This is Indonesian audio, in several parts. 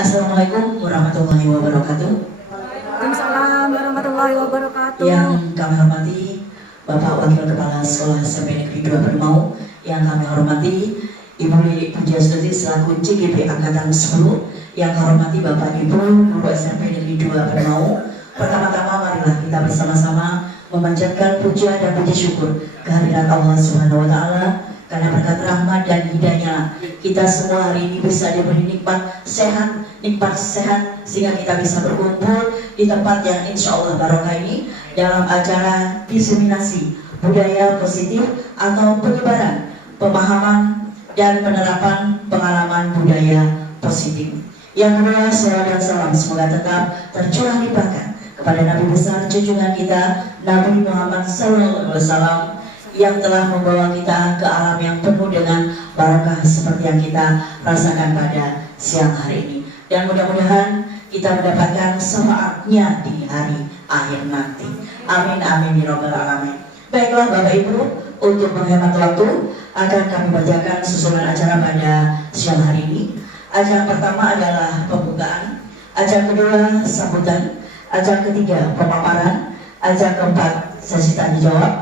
Assalamualaikum warahmatullahi wabarakatuh. Waalaikumsalam warahmatullahi wabarakatuh. Yang kami hormati Bapak Wakil Kepala Sekolah SMP Negeri 2 Bermau, yang kami hormati Ibu Lili Pujastuti selaku CGP Angkatan 10, yang kami hormati Bapak Ibu Guru SMP Negeri 2 Bermau. Pertama-tama marilah kita bersama-sama memanjatkan puja dan puji syukur kehadirat Allah Subhanahu wa taala, karena berkat rahmat dan hidayahnya kita semua hari ini bisa diberi nikmat sehat sehingga kita bisa berkumpul di tempat yang insya Allah barokah ini dalam acara diseminasi budaya positif atau penyebaran pemahaman dan penerapan pengalaman budaya positif. Yang kedua, salawat dan salam semoga tetap tercurah limpahkan kepada Nabi besar junjungan kita Nabi Muhammad SAW yang telah membawa kita ke alam yang penuh dengan barakah seperti yang kita rasakan pada siang hari ini, dan mudah-mudahan kita mendapatkan syafaatnya di hari akhir nanti. Amin amin ya rabbal alamin. Baiklah Bapak Ibu, untuk menghemat waktu akan kami bacakan susunan acara pada siang hari ini. Acara pertama adalah pembukaan, acara kedua sambutan, acara ketiga pemaparan, acara keempat sesi tanya jawab,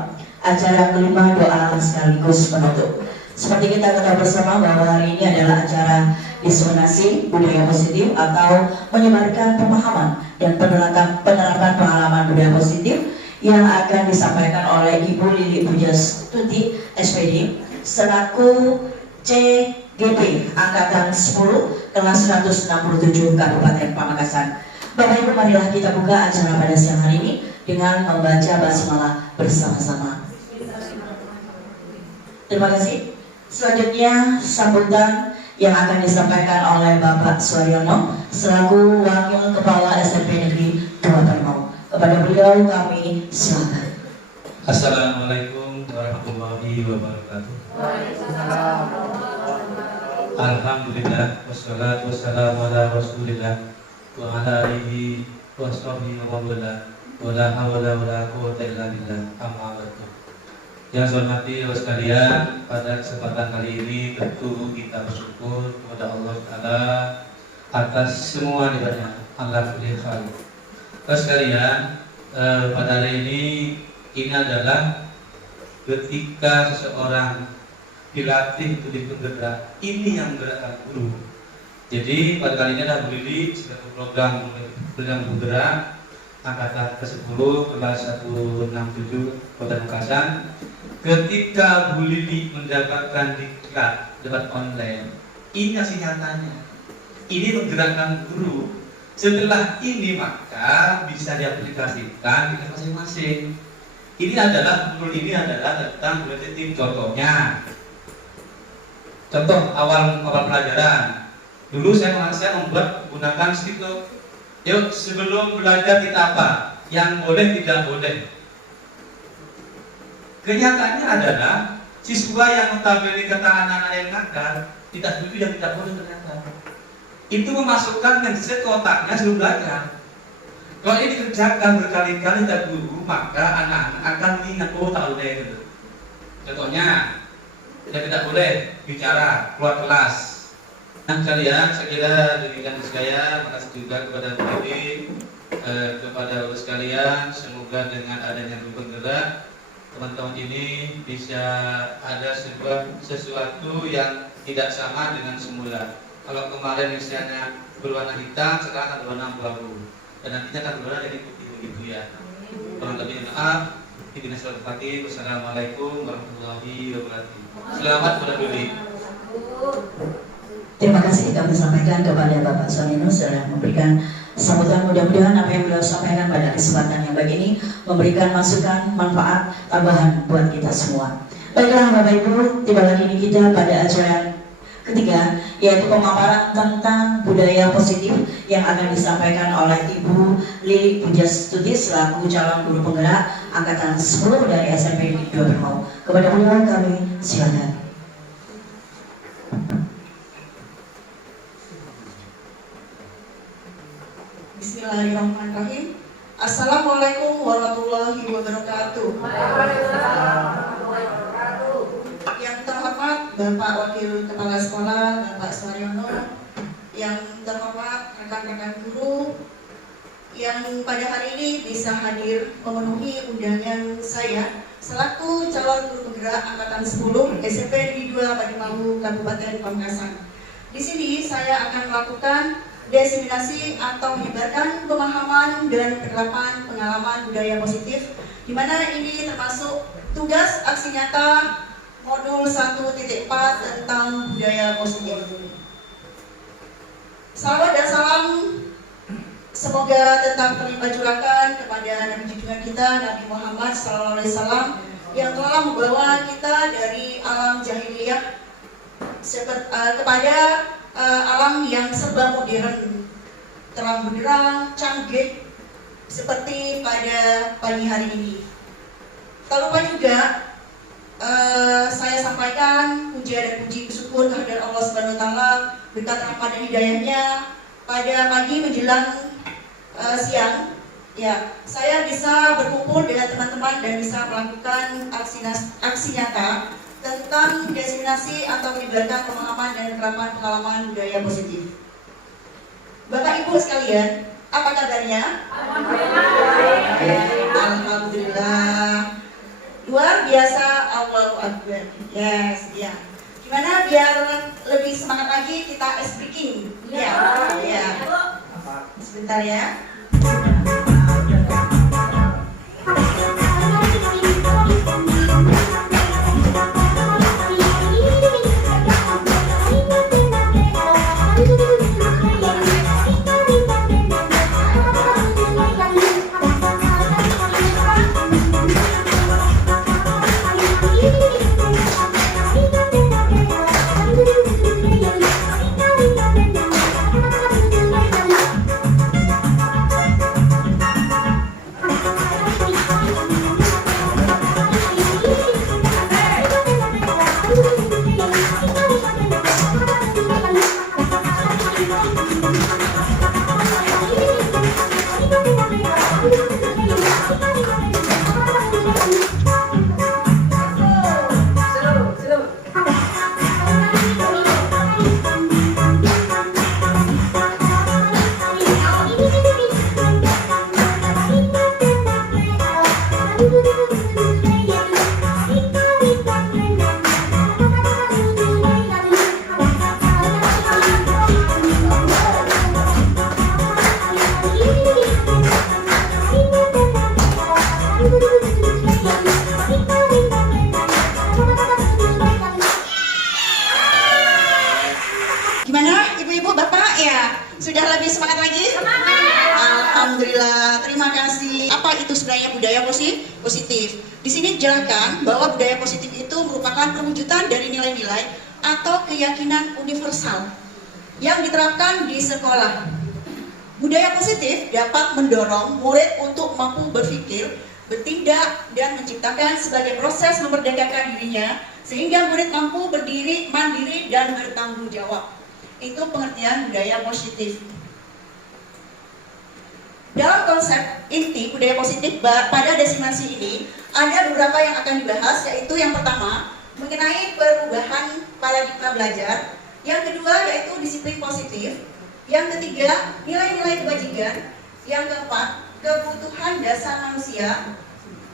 acara kelima doa sekaligus penutup. Seperti kita ketahui bersama bahwa hari ini adalah acara diseminasi budaya positif atau menyebarkan pemahaman dan penerapan pengalaman budaya positif yang akan disampaikan oleh Ibu Lili Pujastuti SPD selaku CGP Angkatan 10 kelas 167 Kabupaten Pamekasan. Bapak Ibu, marilah kita buka acara pada siang hari ini dengan membaca basmalah bersama-sama. Terima kasih. Selanjutnya sambutan yang akan disampaikan oleh Bapak Suaryono selaku Wakil Kepala SMP Negeri 2 Bermau. Kepada beliau kami silakan. Assalamualaikum warahmatullahi wabarakatuh. Alhamdulillah wassalatu wassalamu ala Rasulillah wa ala alihi wa sahbihi wa wala wala hawla wala quwwata illa billah. Amma ba'du. Yang saya hormati Bapak sekalian, pada kesempatan kali ini tentu kita bersyukur kepada Allah Ta'ala atas semua nikmatnya. Alhamdulillah. Bapak sekalian, pada hari ini adalah ketika seseorang dilatih untuk bergerak, ini yang menggerakkan guru. Jadi pada kali ini adalah Bu Lili sebagai program bergerak angkatan ke-10 kelas 167 Kota Pamekasan. Ketika Bu Lili mendapatkan diklat debat online, ini hasil nyatanya. Ini menggerakkan guru. Setelah ini maka bisa diaplikasikan di masing-masing. Ini adalah tentang tim. Contohnya, contoh awal pelajaran. Dulu saya membuat menggunakan stiker. Yuk, sebelum belajar kita apa? Yang boleh, tidak boleh. Kenyataannya adalah siswa yang notabene kata anak-anak yang nakal tidak setuju dan tidak boleh ternyata. Itu memasukkan mindset ke otaknya sebelum belajar. Kalau ini dikerjakan berkali-kali dan guru, maka anak-anak akan mengingat, oh tak boleh gitu. Contohnya, tidak boleh bicara keluar kelas. Nah kalian, saya kira demikian saya. Makasih juga kepada Bu Lili, kepada Bapak sekalian. Semoga dengan adanya guru penggerak, teman-teman ini bisa ada sesuatu yang tidak sama dengan semula. Kalau kemarin misalnya berwarna hitam, sekarang akan berwarna abu-abu, dan nantinya akan berwarna jadi putih begitu ya. Kurang lebih maaf. Wassalamualaikum warahmatullahi wabarakatuh. Selamat kepada Bu Lili. Terima kasih kami sampaikan kepada Bapak Suaryono sudah memberikan sambutan. Mudah-mudahan apa yang beliau sampaikan pada kesempatan yang baik ini memberikan masukan, manfaat, tambahan buat kita semua. Baiklah Bapak Ibu, tiba lagi ini kita pada acara ketiga, yaitu pemaparan tentang budaya positif yang akan disampaikan oleh Ibu Lili Pujastuti selaku calon guru penggerak angkatan 10 dari SMP Negeri 2 Bermau. Kepada beliau kami silakan. Bismillahirrahmanirrahim. Assalamualaikum warahmatullahi wabarakatuh. Yang terhormat Bapak Wakil Kepala Sekolah Bapak Suaryono, yang terhormat rekan-rekan guru yang pada hari ini bisa hadir memenuhi undangan saya selaku calon guru penggerak angkatan 10 SMP Negeri 2 Padimahu Kabupaten Pamekasan. Di sini saya akan melakukan diseminasi atau menyebarkan pemahaman dan penerapan pengalaman budaya positif, di mana ini termasuk tugas aksi nyata modul 1.4 tentang budaya positif. Salawat dan salam semoga tetap terlimpah curahkan kepada Nabi junjungan kita Nabi Muhammad SAW yang telah membawa kita dari alam jahiliyah kepada alam yang serba modern, terang benderang, canggih seperti pada pagi hari ini. Tak lupa juga saya sampaikan puja dan puji bersyukur kehadirat Allah Subhanahu wa taala berkat rahmat dan hidayahnya pada pagi menjelang siang ya, saya bisa berkumpul dengan teman-teman dan bisa melakukan aksi nyata tentang diseminasi atau menyebarkan pemahaman dan penerapan pengalaman budaya positif. Bapak Ibu sekalian, apa kabarnya? Alhamdulillah. Luar biasa, Allahu Akbar. Yes, ya. Gimana biar lebih semangat lagi kita speaking? Ya, ya. Sebentar ya. Gimana ibu-ibu bapak ya? Sudah lebih semangat lagi? Alhamdulillah, terima kasih. Apa itu sebenarnya budaya positif? Di sini dijelaskan bahwa budaya positif itu merupakan perwujudan dari nilai-nilai atau keyakinan universal yang diterapkan di sekolah. Budaya positif dapat mendorong murid untuk mampu berpikir, bertindak, dan menciptakan sebagai proses memerdekakan dirinya sehingga murid mampu berdiri mandiri dan bertanggung jawab. Itu pengertian budaya positif. Dalam konsep inti budaya positif pada desimasi ini ada beberapa yang akan dibahas, yaitu yang pertama mengenai perubahan paradigma belajar, yang kedua yaitu disiplin positif, yang ketiga nilai-nilai kebajikan, yang keempat kebutuhan dasar manusia,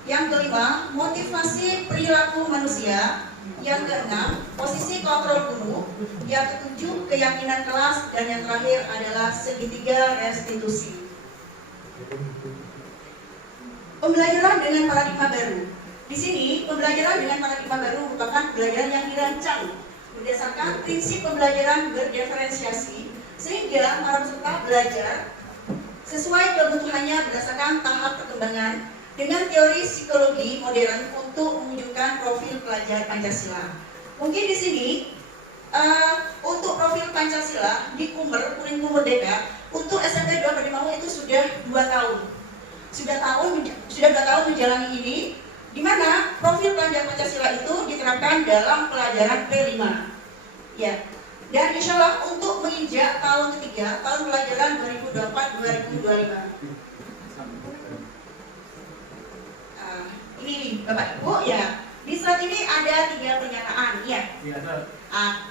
yang kelima motivasi perilaku manusia, yang keenam posisi kontrol guru, yang ketujuh keyakinan kelas, dan yang terakhir adalah segitiga restitusi. Pembelajaran dengan paradigma baru. Di sini pembelajaran dengan paradigma baru merupakan pembelajaran yang dirancang berdasarkan prinsip pembelajaran berdiferensiasi sehingga para peserta belajar sesuai kebutuhannya berdasarkan tahap perkembangan dengan teori psikologi modern untuk mewujudkan profil pelajar Pancasila. Mungkin di sini untuk profil Pancasila di Kurikulum Merdeka untuk SMP 2 Padimahu itu sudah 2 tahun. Sudah 2 tahun menjalani ini, di mana profil pelajar Pancasila itu diterapkan dalam pelajaran P5. Ya. Dan insya Allah untuk menginjak tahun ketiga, tahun pelajaran 2024-2025. Ini Bapak Ibu ya, di slide ini ada 3 pernyataan ya.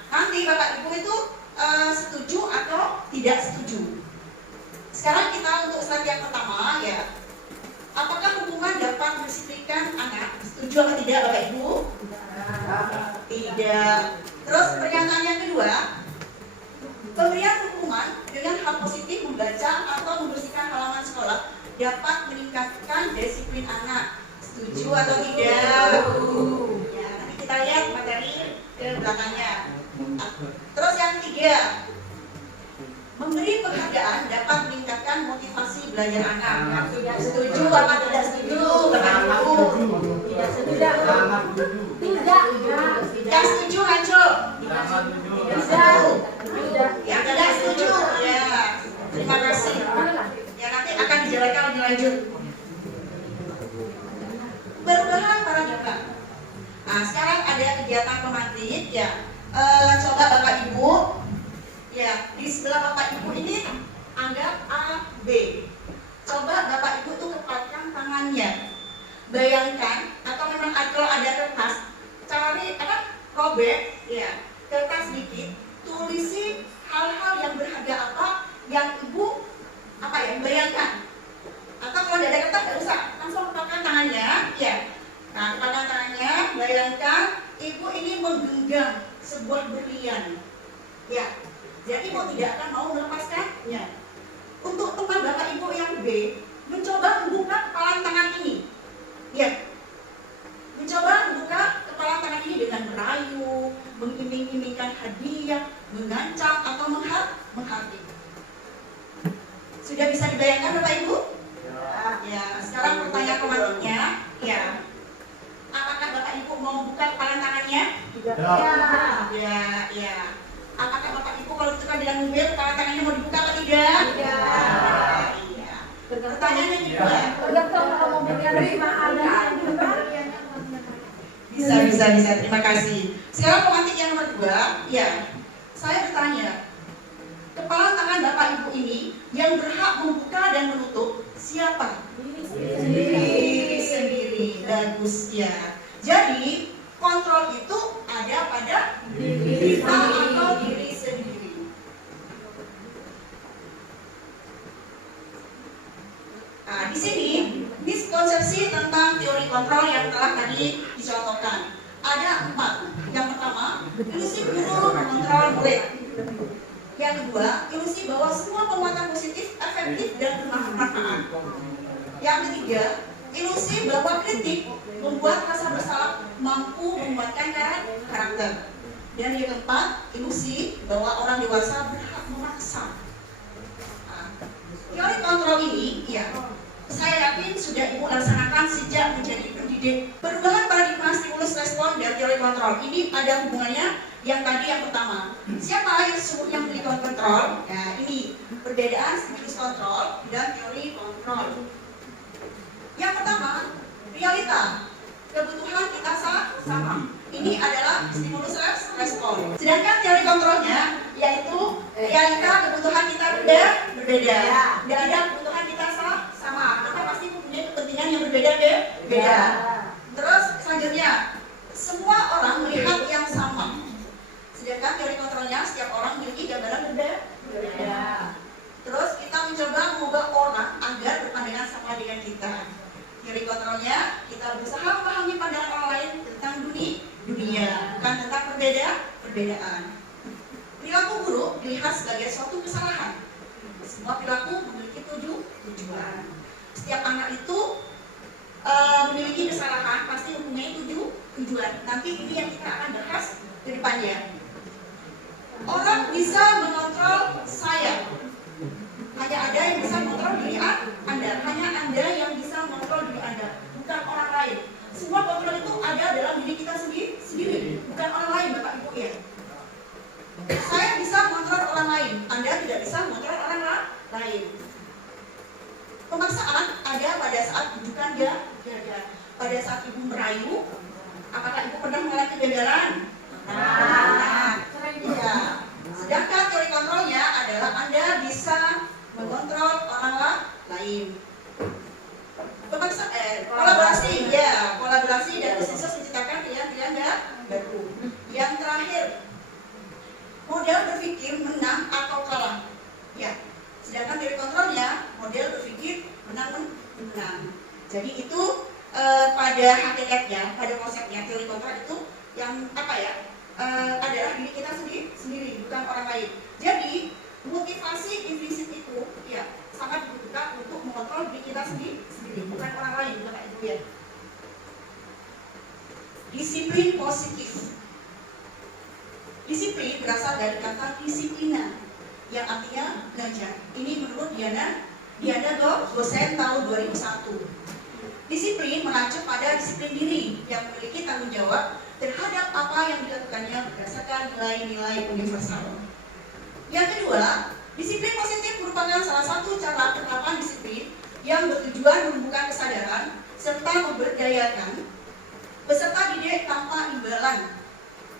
Nanti Bapak Ibu itu setuju atau tidak setuju. Sekarang kita untuk slide yang pertama ya. Apakah hukuman dapat mendisiplinkan anak? Setuju atau tidak Bapak Ibu? Tidak. Terus pernyataan yang kedua, pemberian hukuman dengan hal positif membaca atau membersihkan halaman sekolah dapat meningkatkan disiplin anak. Setuju atau tidak? Ya, nanti kita lihat materi ke belakangnya. Terus yang ketiga, memberi penghargaan dapat meningkatkan motivasi belajar anak. Setuju apa tidak setuju? Bapak Ibu? Tidak setuju. Yang setuju hancur. Tidak. Yang tidak setuju, ya. Terima kasih. Ya nanti akan dijelaskan lebih lanjut. Perubahan paradigma. Nah, sekarang ada kegiatan pemantik ya. Coba Bapak Ibu, ya di sebelah Bapak Ibu ini anggap A, B. Coba Bapak Ibu tuh kepalkan tangannya. Bayangkan atau memang kalau ada kertas, cari robek, ya kertas sedikit, tulisi hal-hal yang berharga apa yang Ibu bayangkan. Atau kalau tidak ada kertas tidak usah, langsung kepalkan tangannya, ya. Nah, kepalkan tangannya, bayangkan Ibu ini menggenggam sebuah berlian, ya. Jadi Ibu tidak akan mau melepaskannya. Untuk teman Bapak Ibu yang B, mencoba membuka kepalan tangan ini, ya. Mencoba membuka kepalan tangan ini dengan merayu, mengiming-imingkan hadiah, mengancam atau menghardik. Sudah bisa dibayangkan Bapak Ibu? Ya, sekarang pertanyaan pemantiknya, ya. Apakah Bapak Ibu mau membuka kepalan tangannya? Ya. Apakah Bapak Ibu kalau itu kan dengan mobil, kepalan tangannya mau dibuka atau tidak? Iya. Pertanyaannya juga. Tergantung kalau mobilnya terima ada juga. Bisa. Terima kasih. Sekarang pemantik yang nomor 2, ya. Saya bertanya, kepala tangan Bapak Ibu ini yang berhak membuka dan menutup siapa? Diri sendiri. Bagus ya. Jadi kontrol itu ada pada diri kita atau diri sendiri. Nah, di sini miskonsepsi tentang teori kontrol yang telah tadi dicontohkan. Ada 4. Yang pertama, ilusi guru mengontrol murid. Yang kedua, ilusi bahwa semua penguatan positif efektif dan bermanfaat. Yang ketiga, ilusi bahwa kritik membuat rasa bersalah mampu menguatkan karakter. Dan yang keempat, ilusi bahwa orang dewasa berhak memaksa. Nah, teori kontrol ini, ya, saya yakin sudah Ibu laksanakan sejak menjadi pendidik. Perubahan paradigma stimulus respon dan teori kontrol ini ada hubungannya yang tadi yang pertama. Siapa yang sesungguhnya memiliki kontrol? Ya, ini perbedaan stimulus kontrol dan teori kontrol. Yang pertama, realita. Kebutuhan kita sama. Ini adalah stimulus respon. Sedangkan teori kontrolnya yaitu realita kebutuhan kita berbeda. Tidak ada kebutuhan kita sama. Kita pasti mempunyai kepentingan yang berbeda. Terus selanjutnya, semua orang melihat yang sama. Sedangkan teori kontrolnya setiap orang memiliki gambaran berbeda. Terus kita mencoba mengubah orang agar berpandangan sama dengan kita. Teori kontrolnya, kita berusaha memahami pandangan orang lain tentang dunia, bukan tentang perbedaan. Perilaku buruk dilihat sebagai suatu kesalahan. Semua perilaku memiliki tujuan. Setiap anak itu memiliki kesalahan, pasti mempunyai tujuan. Nanti ini yang kita akan bahas ke depannya. Orang bisa mengontrol saya. Hanya ada yang bisa mengontrol diri Anda. Hanya Anda yang bisa mengontrol diri Anda, bukan orang lain. Semua kontrol itu ada dalam diri kita sendiri, bukan orang lain, Bapak Ibu ya. Saya bisa mengontrol orang lain, Anda tidak bisa mengontrol orang lain. Pemaksaan ada pada saat bukan gagal. Pada saat Ibu merayu, apakah Ibu pernah mengalami kegagalan? Iya. Sedangkan teori kontrolnya adalah Anda bisa mengontrol orang lain. Kolaborasi dan bisnis menciptakan pilihan-pilihan baru. Yang terakhir, model berpikir menang atau kalah. Ya. Sedangkan teori kontrolnya pada konsepnya teori kontra itu yang adalah diri kita sendiri, bukan orang lain. Jadi motivasi implisit itu ya sangat dibutuhkan untuk mengontrol diri kita sendiri, bukan orang lain, bukan itu ya. Disiplin positif. Disiplin berasal dari kata disiplina, yang artinya belajar. Ini menurut Diana Gosen tahun 2001. Disiplin mengacu pada disiplin diri yang memiliki tanggung jawab terhadap apa yang dilakukannya berdasarkan nilai-nilai universal. Yang kedua, disiplin positif merupakan salah satu cara penerapan disiplin yang bertujuan menumbuhkan kesadaran serta memberdayakan peserta didik tanpa imbalan,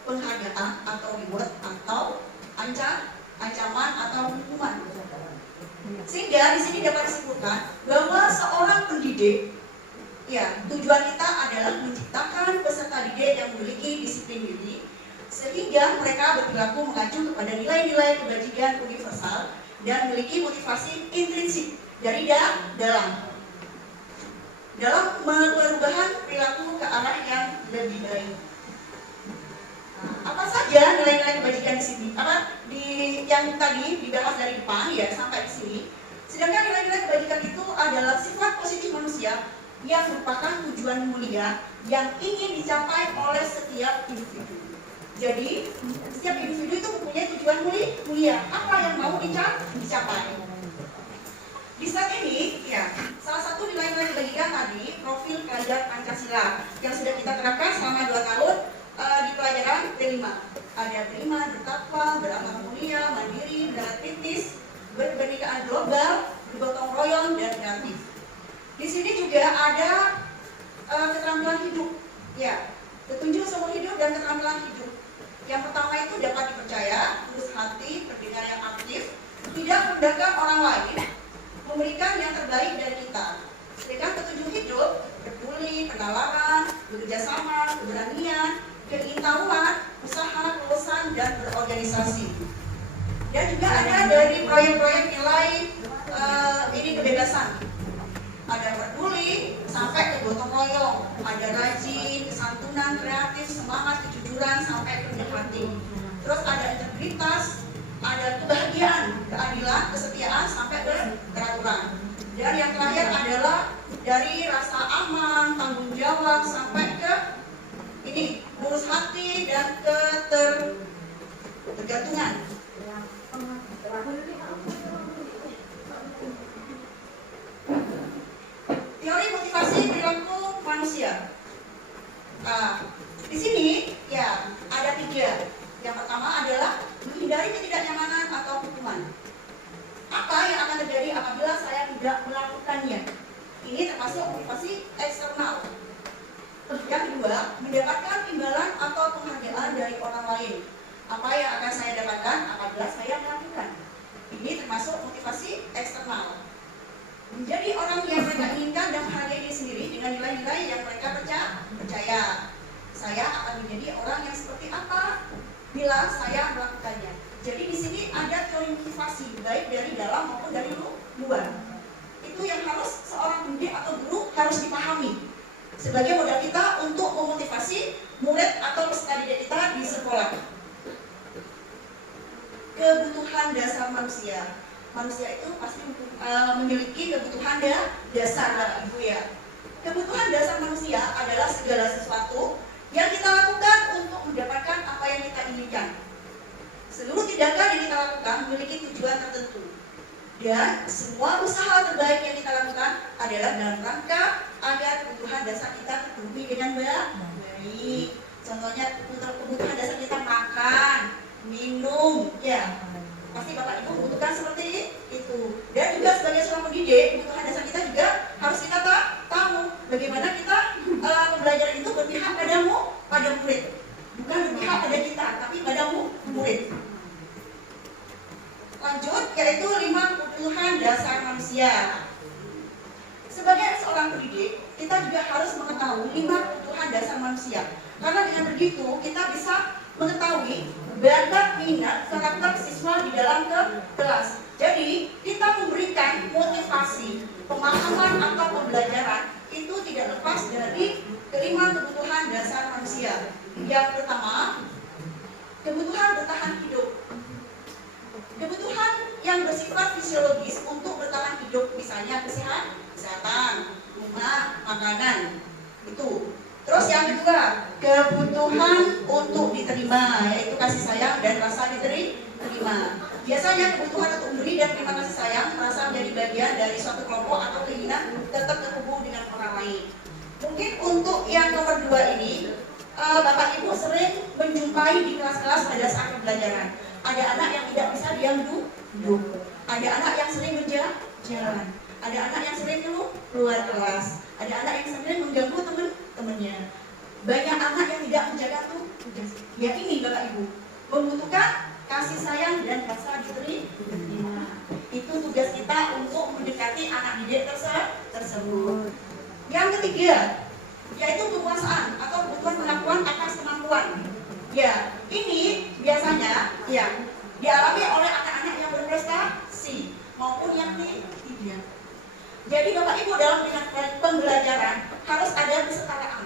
penghargaan atau reward atau ancaman atau hukuman. Sehingga di sini dapat disebutkan bahwa seorang pendidik, ya, tujuan kita adalah menciptakan peserta didik yang memiliki disiplin diri, sehingga mereka berperilaku mengacu kepada nilai-nilai kebajikan universal dan memiliki motivasi intrinsik dari dalam perubahan perilaku ke arah yang lebih baik. Apa saja nilai-nilai kebajikan di sini? Yang tadi dibahas dari depan ya sampai di sini. Sedangkan nilai-nilai kebajikan itu adalah sifat positif manusia yang merupakan tujuan mulia yang ingin dicapai oleh setiap individu. Jadi setiap individu itu mempunyai tujuan mulia. Apa yang mau dicapai? Di slide ini, ya, salah satu nilai-nilai kebajikan tadi profil pelajar Pancasila yang sudah kita terapkan selama 2 tahun di pelajaran P5. Ada beriman, bertakwa, beramal mulia, mandiri, beramal kritis, berkebinekaan global, bergotong royong, dan kreatif. Di sini juga ada keterampilan hidup, ya, petunjuk seumur hidup dan keterampilan hidup. Yang pertama itu dapat dipercaya, tulus hati, pendengar yang aktif, tidak merendahkan orang lain, memberikan yang terbaik dari kita. Sedangkan petunjuk hidup, peduli, penalaran, bekerja sama, keberanian, keingintahuan, usaha, kelulusan, dan berorganisasi. Dan juga ada dari proyek-proyek nilai ini kebebasan. Ada peduli sampai ke gotong royong, ada rajin, kesantunan, kreatif, semangat, kejujuran sampai ke rendah hati. Terus ada integritas, ada kebahagiaan, keadilan, kesetiaan sampai ke peraturan. Dan yang terakhir adalah dari rasa aman, tanggung jawab sampai ke ini lurus hati dan ketergantungan. Teori motivasi perilaku manusia. Di sini ya ada 3. Yang pertama adalah menghindari ketidaknyamanan atau hukuman. Apa yang akan terjadi apabila saya tidak melakukannya? Ini termasuk motivasi eksternal. Yang kedua, mendapatkan imbalan atau penghargaan dari orang lain. Apa yang akan saya dapatkan apabila saya melakukan? Ini termasuk motivasi eksternal. Menjadi orang yang mereka inginkan dan menghargai diri sendiri dengan nilai-nilai yang mereka percaya. Saya akan menjadi orang yang seperti apa bila saya melakukannya. Jadi di sini ada teori motivasi baik dari dalam maupun dari luar. Itu yang harus seorang pendidik atau guru harus dipahami sebagai modal kita untuk memotivasi murid atau peserta didik kita di sekolah. Kebutuhan dasar manusia. Manusia itu pasti memiliki kebutuhan dasar, Bapak Ibu ya. Kebutuhan dasar manusia adalah segala sesuatu yang kita lakukan untuk mendapatkan apa yang kita inginkan. Seluruh tindakan yang kita lakukan memiliki tujuan tertentu. Dan semua usaha terbaik yang kita lakukan adalah dalam rangka agar kebutuhan dasar kita terpenuhi dengan baik. Contohnya kebutuhan dasar kita makan, minum, ya. Pasti Bapak Ibu membutuhkan seperti itu. Dan juga sebagai seorang pendidik, kebutuhan dasar kita juga harus kita tahu bagaimana kita pembelajaran itu berpihak pada murid. Bukan berpihak pada kita, tapi pada murid. Lanjut, yaitu 5 kebutuhan dasar manusia. Sebagai seorang pendidik, kita juga harus mengetahui 5 kebutuhan dasar manusia. Karena dengan begitu, kita bisa mengetahui bakat, minat, karakter siswa di dalam kelas. Jadi, kita memberikan motivasi, pemahaman atau pembelajaran itu tidak lepas dari Kelima, kebutuhan dasar manusia. Yang pertama, kebutuhan bertahan hidup. Kebutuhan yang bersifat fisiologis untuk bertahan hidup, misalnya kesehatan, rumah, makanan, itu. Terus yang kedua, kebutuhan untuk diterima, yaitu kasih sayang dan rasa diterima. Biasanya kebutuhan untuk memberi dan terima kasih sayang merasa menjadi bagian dari suatu kelompok atau keinginan tetap terhubung dengan orang lain. Mungkin untuk yang nomor 2 ini, Bapak Ibu sering menjumpai di kelas-kelas pada saat pembelajaran. Ada anak yang tidak bisa diam duduk, ada anak yang sering berjalan, ada anak yang sering keluar kelas, ada anak yang sering mengganggu teman-temannya. Banyak anak yang tidak menjaga tugas. Ya ini Bapak Ibu, membutuhkan kasih sayang dan rasa diterima. Itu tugas kita untuk mendekati anak didik tersebut. Yang ketiga, yaitu kekuasaan atau kebutuhan pengakuan atas kemampuan. Ya, ini biasanya ya dialami oleh anak-anak yang berprestasi maupun yang tidak. Jadi Bapak Ibu dalam pembelajaran harus ada kesetaraan.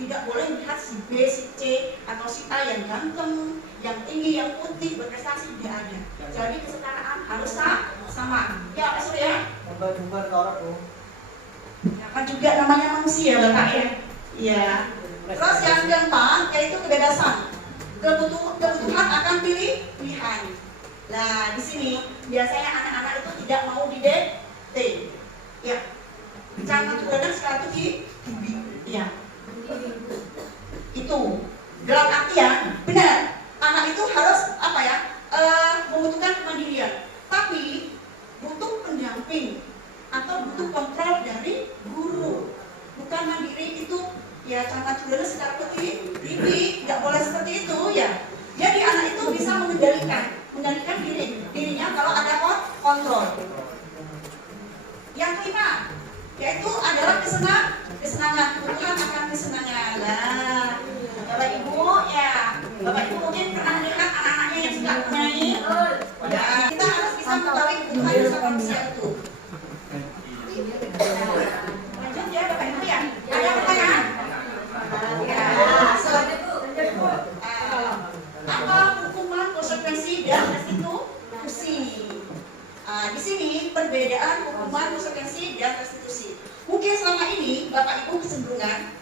Tidak boleh melihat si B, si C, atau si A yang ganteng, yang tinggi, yang putih, berprestasi, tidak ada. Jadi kesetaraan harus sama. Ya Pak Surya? Ya kan juga namanya manusia Bapak ya. Iya. Terus yang keempat yaitu kebebasan. Kebutuhan akan pilihan. Nah di sini biasanya anak-anak itu tidak mau didikte. Ya. Jangan terkadang sekarang itu ya. Itu dalam artian benar anak itu harus apa ya membutuhkan kemandirian, tapi butuh pendamping atau butuh kontrol dari guru. Bukan mandiri itu ya sangat sederhana secara ini nggak boleh seperti itu ya. Jadi anak itu bisa mengendalikan dirinya kalau ada kontrol. Yang kelima yaitu adalah kesenangan, kebutuhan akan kesenangan. Nah, Bapak Ibu ya, Bapak Ibu mungkin pernah melihat anak-anaknya yang suka menyanyi. Ya, kita harus bisa mengetahui kebutuhan dasar manusia itu. Lanjut ya Bapak Ibu ya. Ada pertanyaan? Ya, apa hukuman, konsekuensi dan restitusi? Di sini perbedaan hukuman, konsekuensi dan restitusi. Mungkin selama ini Bapak Ibu kecenderungan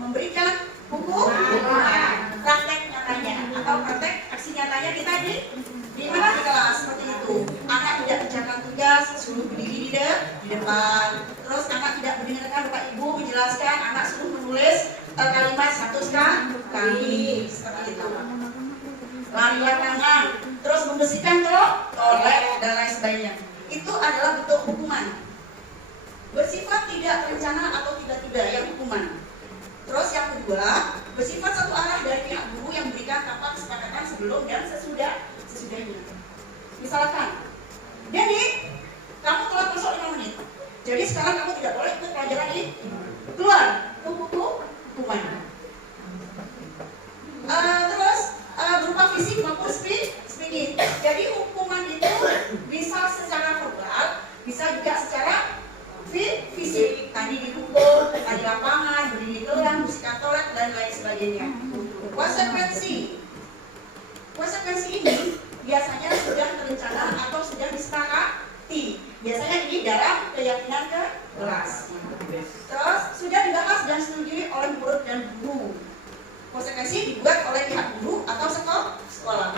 memberikan hukuman, praktek nyatanya atau praktek aksi nyatanya kita di mana di kelas seperti itu. Anak tidak mengerjakan tugas, suruh berdiri di depan. Terus anak tidak mendengarkan Bapak Ibu menjelaskan, anak suruh menulis kalimat satu kali seperti itu. Lari lapangan, terus membersihkan toilet dan lain sebagainya. Itu adalah bentuk hukuman. Bersifat tidak terencana atau tiba-tiba yang hukuman. Terus yang kedua, bersifat satu arah dari pihak guru yang memberikan tanpa kesepakatan sebelum dan sesudahnya. Misalkan, jadi kamu telah masuk 5 menit. Jadi sekarang kamu tidak boleh ikut pelajaran ini. Keluar, hukuman. Terus berupa fisik maupun speaking. Jadi hukuman itu bisa secara verbal, bisa juga secara fisik. Tadi dipukul, tadi lapangan, berdiri gelang, bersihkan toilet dan lain sebagainya. Konsekuensi ini biasanya sudah terencana atau sudah disepakati. Biasanya ini dalam keyakinan kelas. Terus sudah dibahas dan disetujui oleh murid dan guru. Konsekuensi dibuat oleh pihak guru atau sekolah.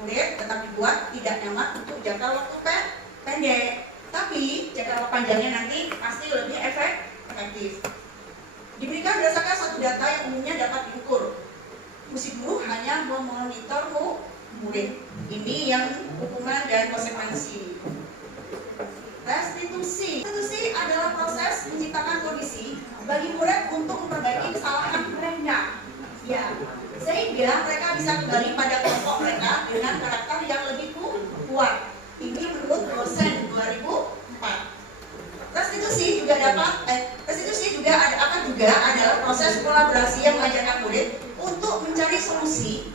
Murid tetap dibuat tidak nyaman untuk jangka waktu pendek, tapi jangka panjangnya nanti pasti lebih efektif. Diberikan berdasarkan suatu data yang umumnya dapat diukur. Fungsi guru hanya memonitor murid. Ini yang hukuman dan konsekuensi. Restitusi adalah proses menciptakan kondisi bagi murid untuk memperbaiki kesalahan mereka. Ya, sehingga mereka bisa kembali pada kelompok mereka dengan karakter yang lebih kuat. Ini menurut dosen 2004. Restitusi juga adalah proses kolaborasi yang mengajarkan murid untuk mencari solusi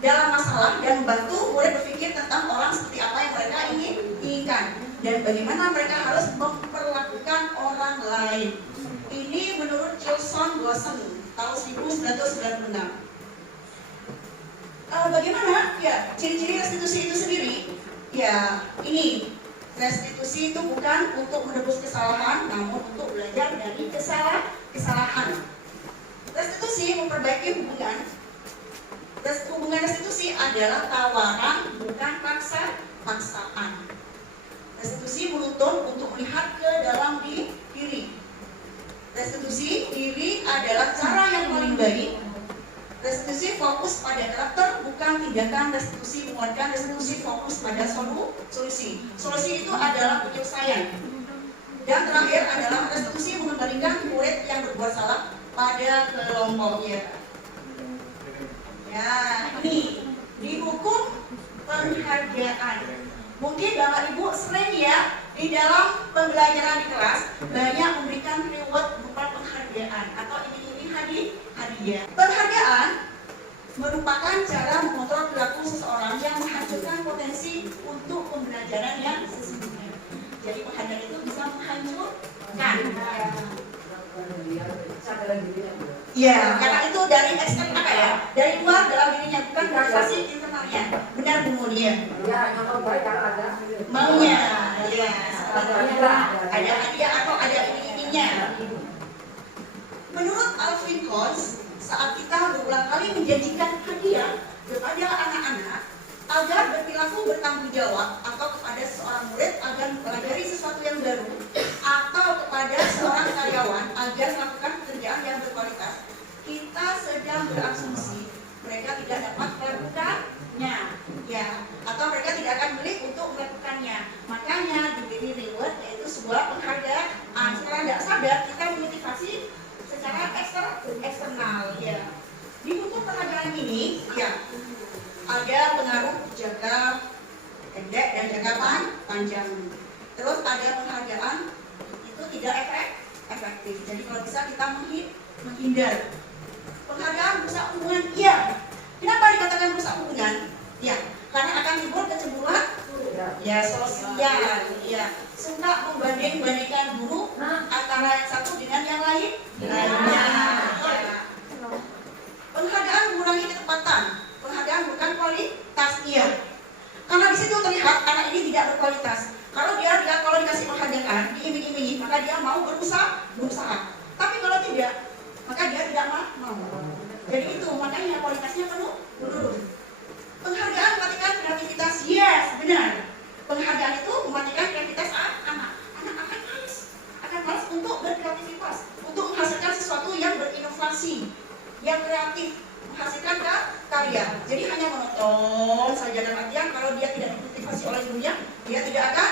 dalam masalah dan membantu murid berpikir tentang orang seperti apa yang mereka inginkan dan bagaimana mereka harus memperlakukan orang lain. Ini Ini menurut Chilson Gossen tahun 1996. Bagaimana? Ya, ciri-ciri restitusi itu sendiri. Ya, ini restitusi itu bukan untuk menebus kesalahan, namun untuk belajar dari kesalahan. Restitusi memperbaiki hubungan. Hubungan restitusi adalah tawaran, bukan paksaan. Restitusi menuntut untuk melihat ke dalam diri. Restitusi diri adalah cara yang paling baik. Restitusi fokus pada karakter, bukan tindakan. Restitusi menguatkan. Restitusi fokus pada solusi. Solusi itu adalah penyelesaian. Dan terakhir adalah restitusi mengembalikan murid yang berbuat salah pada kelompoknya. Ya, ini dihukum penghargaan. Mungkin Bapak Ibu sering ya di dalam pembelajaran di kelas banyak memberikan reward berupa penghargaan atau ini hadiah. Penghargaan merupakan cara mengontrol perilaku seseorang yang menghancurkan potensi untuk pembelajaran yang sesungguhnya. Jadi penghargaan itu bisa menghancurkan. Ya, karena itu dari eksternal apa ya? Dari luar dalam dirinya, bukan prestasi internalnya. Benar Bu Mulia? Ya, yang mau baik kalau ada. Maunya, ya. Ada hadiah atau ada ini-ininya. Menurut Alvin Coase, saat kita berulang kali menjanjikan hadiah kepada anak-anak agar berperilaku bertanggung jawab, atau kepada seorang murid agar mempelajari sesuatu yang baru, atau kepada seorang karyawan agar melakukan pekerjaan yang berkualitas, kita sedang berasumsi mereka tidak dapat melakukannya, ya, atau mereka tidak akan beli untuk melakukannya. Makanya diberi reward, yaitu sebuah penghargaan. Secara tidak sadar kita memotivasi secara eksternal, ya. Di buku penghargaan ini, ya, ada pengaruh jangka pendek dan jangka panjang. Terus ada penghargaan itu tidak efektif. Jadi kalau bisa kita menghindar. Penghargaan merusak hubungan, iya. Kenapa dikatakan merusak hubungan? Ya, karena akan timbul kecemburuan, ya, sosial, ya. Suka membanding-bandingkan buruk antara yang satu dengan yang lainnya. Ya. Penghargaan mengurangi ketepatan. Penghargaan bukan kualitas, iya. Karena di situ terlihat anak ini tidak berkualitas. Kalau dikasih penghargaan, diiming-imingi, maka dia mau berusaha. Tapi kalau tidak, maka dia tidak mau. Jadi itu makanya kualitasnya menurun. Penghargaan mematikan kreativitas, yes, benar. Penghargaan itu mematikan kreativitas anak. Anak akan malas untuk berkreativitas, untuk menghasilkan sesuatu yang berinovasi, yang kreatif, menghasilkan karya. Jadi hanya menonton saja, dalam artian kalau dia tidak dimotivasi oleh dunia, dia tidak akan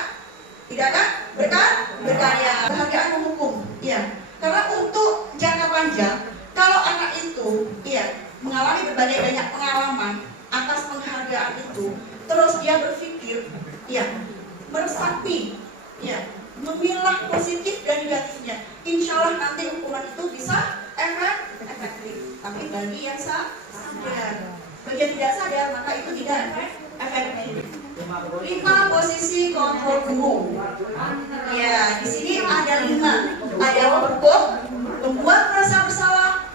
berkarya. Penghargaan menghukum, ya. Karena untuk jangka panjang, kalau anak itu, ya, mengalami berbagai banyak pengalaman atas penghargaan itu, terus dia berpikir, ya, meresapi, ya, memilah positif dan negatifnya, insya Allah nanti hukuman itu bisa efektif. Tapi bagi yang sadar, bagi yang tidak sadar, maka itu tidak efektif. 5 posisi kontrol guru. Ya, di sini ada 5. Ada pemukul, membuat merasa bersalah,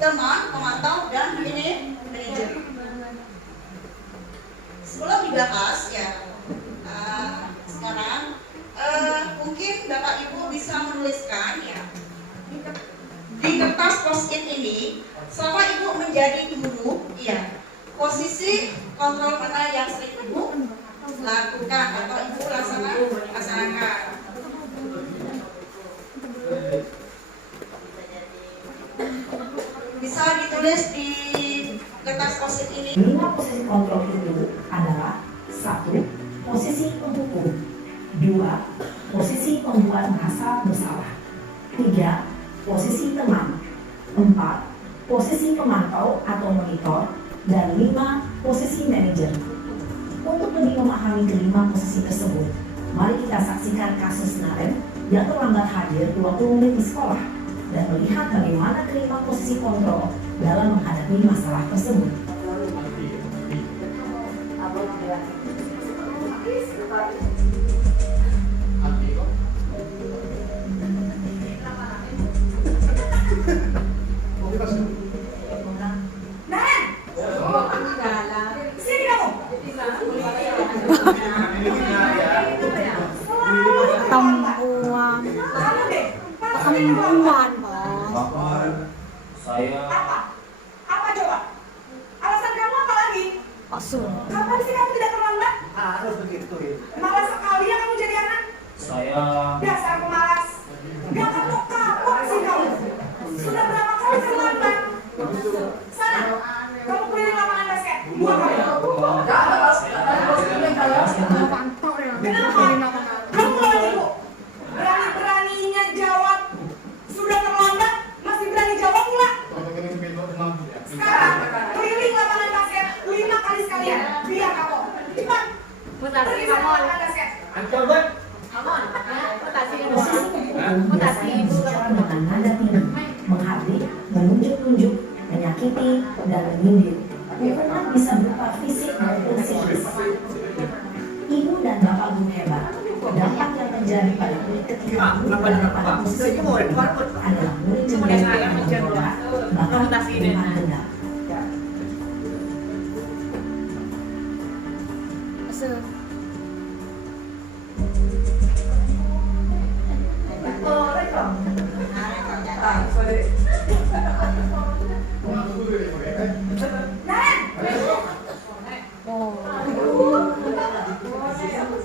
teman, pemantau, dan manajer. Sebelum dibahas, ya, sekarang mungkin Bapak Ibu bisa menuliskan, ya, di kertas post-it ini, selama Ibu menjadi guru, ya, posisi kontrol mana yang sering Ibu lakukan atau Ibu laksanakan. Bisa ditulis di kertas post-it ini. 5 posisi kontrol itu adalah 1. Posisi penghukum, 2. Posisi pembuat merasa bersalah, 3. Posisi teman, 4. Posisi pemantau atau monitor, dan 5. Posisi manajer. Untuk lebih memahami kelima posisi tersebut, mari kita saksikan kasus Naren yang terlambat hadir 20 menit di sekolah dan melihat bagaimana kelima posisi kontrol dalam menghadapi masalah tersebut. Saya Apa? Apa coba? Alasan kamu apa lagi? Kapan sih kamu tidak terlambat? Harus begitu ya. Malas sekali ya kamu jadi anak. saya Dasar pemalas. Gak kapok-kapok sih kamu. Sudah berapa kali terlambat? Sana, kamu keliling lapangan basket. Dua kali. Kenapa? Kamu lagi bu. Berani-beraninya jawab. Sudah terlambat, masih berani jawab pula. Sekarang, keliling lapangan basket 5 kali sekalian. Biar kapok. Cepat. Pergi sana lapangan basket. Posisi penghukum biasanya berbicara dengan nada tinggi, menghardik, menunjuk-nunjuk, menyakiti, dan menyindir. Hukuman bisa berupa fisik maupun psikis. Ibu dan bapak guru hebat. Dampak yang terjadi pada murid ketika guru berada pada posisi penghukum adalah murid cenderung akan memberontak, bahkan hukuman denda.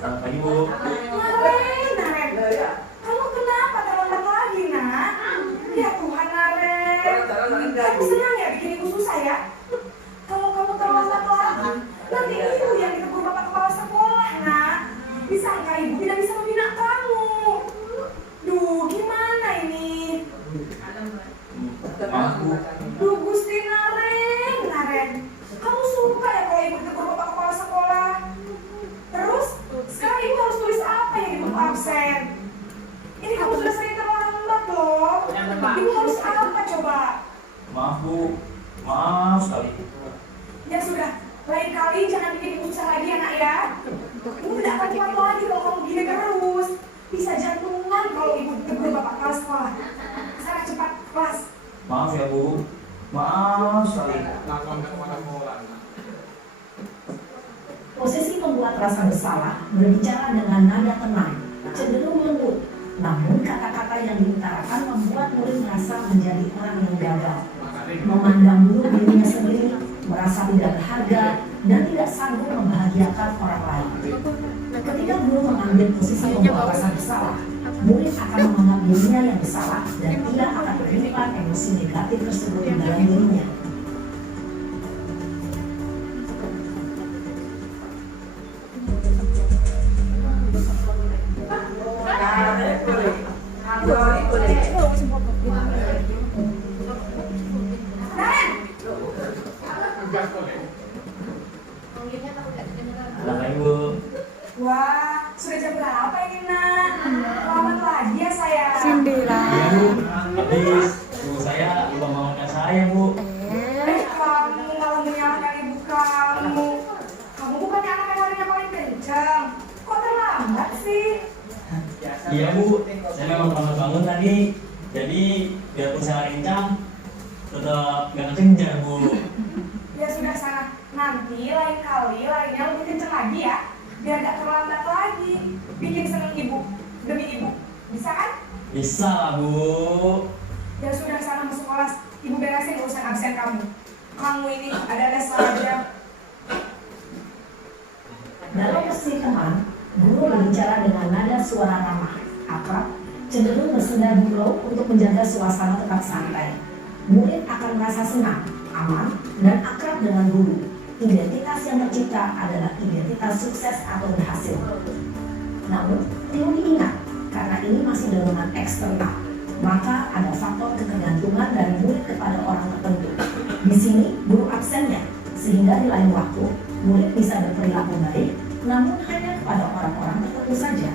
Selamat pagi Bu. Naren, kamu kenapa terlambat lagi, nak? Ya Tuhan, Naren. Kamu senang ya bikin ibu susah ya? Kalau kamu terlambat lagi, nanti ibu yang ditegur bapak kepala sekolah, nak. Disangka ibu tidak bisa membina kamu. Duh, gimana ini? Maaf Bu. Duh, Gusti Naren. Kamu suka ya kalau ibu ditegur bapak kepala sekolah? Terus, sekarang ibu harus tulis apa yang ibu absen? Ini kamu sudah sering terlambat loh. Ibu harus apa coba? Maaf Bu. Maaf sekali. Ya sudah, lain kali jangan bikin ibu susah lagi ya nak ya. Ibu tidak akan kuat lagi kalau kamu gini terus. Bisa jantungan kalau ibu ditegur bapak kepala sekolah. Sana cepat ke kelas. Maaf ya Bu. Maaf sekali. Posisi membuat rasa bersalah berbicara dengan nada tenang, cenderung lembut. Namun kata-kata yang diutarakan membuat murid merasa menjadi orang yang gagal, memandang buruk dirinya sendiri, merasa tidak berharga, dan tidak sanggup membahagiakan orang lain. Ketika guru mengambil posisi membuat rasa bersalah, murid akan menganggap dirinya yang bersalah dan ia akan menyimpan emosi negatif tersebut di dalam dirinya. Selamat pagi Bu. Wah, sudah jam berapa ini nak? Selamat lagi ya saya. Iya Bu. Habis Bu saya lupa bangunkan saya Bu. Kamu malah menyalahkan ibu kamu. Kamu bukannya anak yang larinya paling kencang. Kok terlambat sih? Iya Bu. Saya memang terlambat bangun tadi. Jadi biarpun saya kencang, tetap gak kencang Bu. Ya sudah sana. Nanti lain kali larinya lebih kencang lagi ya. Biar gak terlambat lagi. Bikin seneng ibu demi ibu. Bisa kan? Bisa lah Bu. Ya sudah sana masuk kelas. Ibu beresin urusan absen kamu. Kamu ini ada les saja. Dalam posisi teman, guru berbicara dengan nada suara ramah, akrab, cenderung bersenda gurau untuk menjaga suasana tetap santai. Murid akan merasa senang, aman, dan akrab dengan guru. Identitas yang tercipta adalah identitas sukses atau berhasil. Namun, perlu diingat, karena ini masih dorongan eksternal, maka ada faktor ketergantungan dari murid kepada orang tertentu. Di sini, guru absennya, sehingga di lain waktu, murid bisa berperilaku baik, namun hanya kepada orang-orang tertentu saja.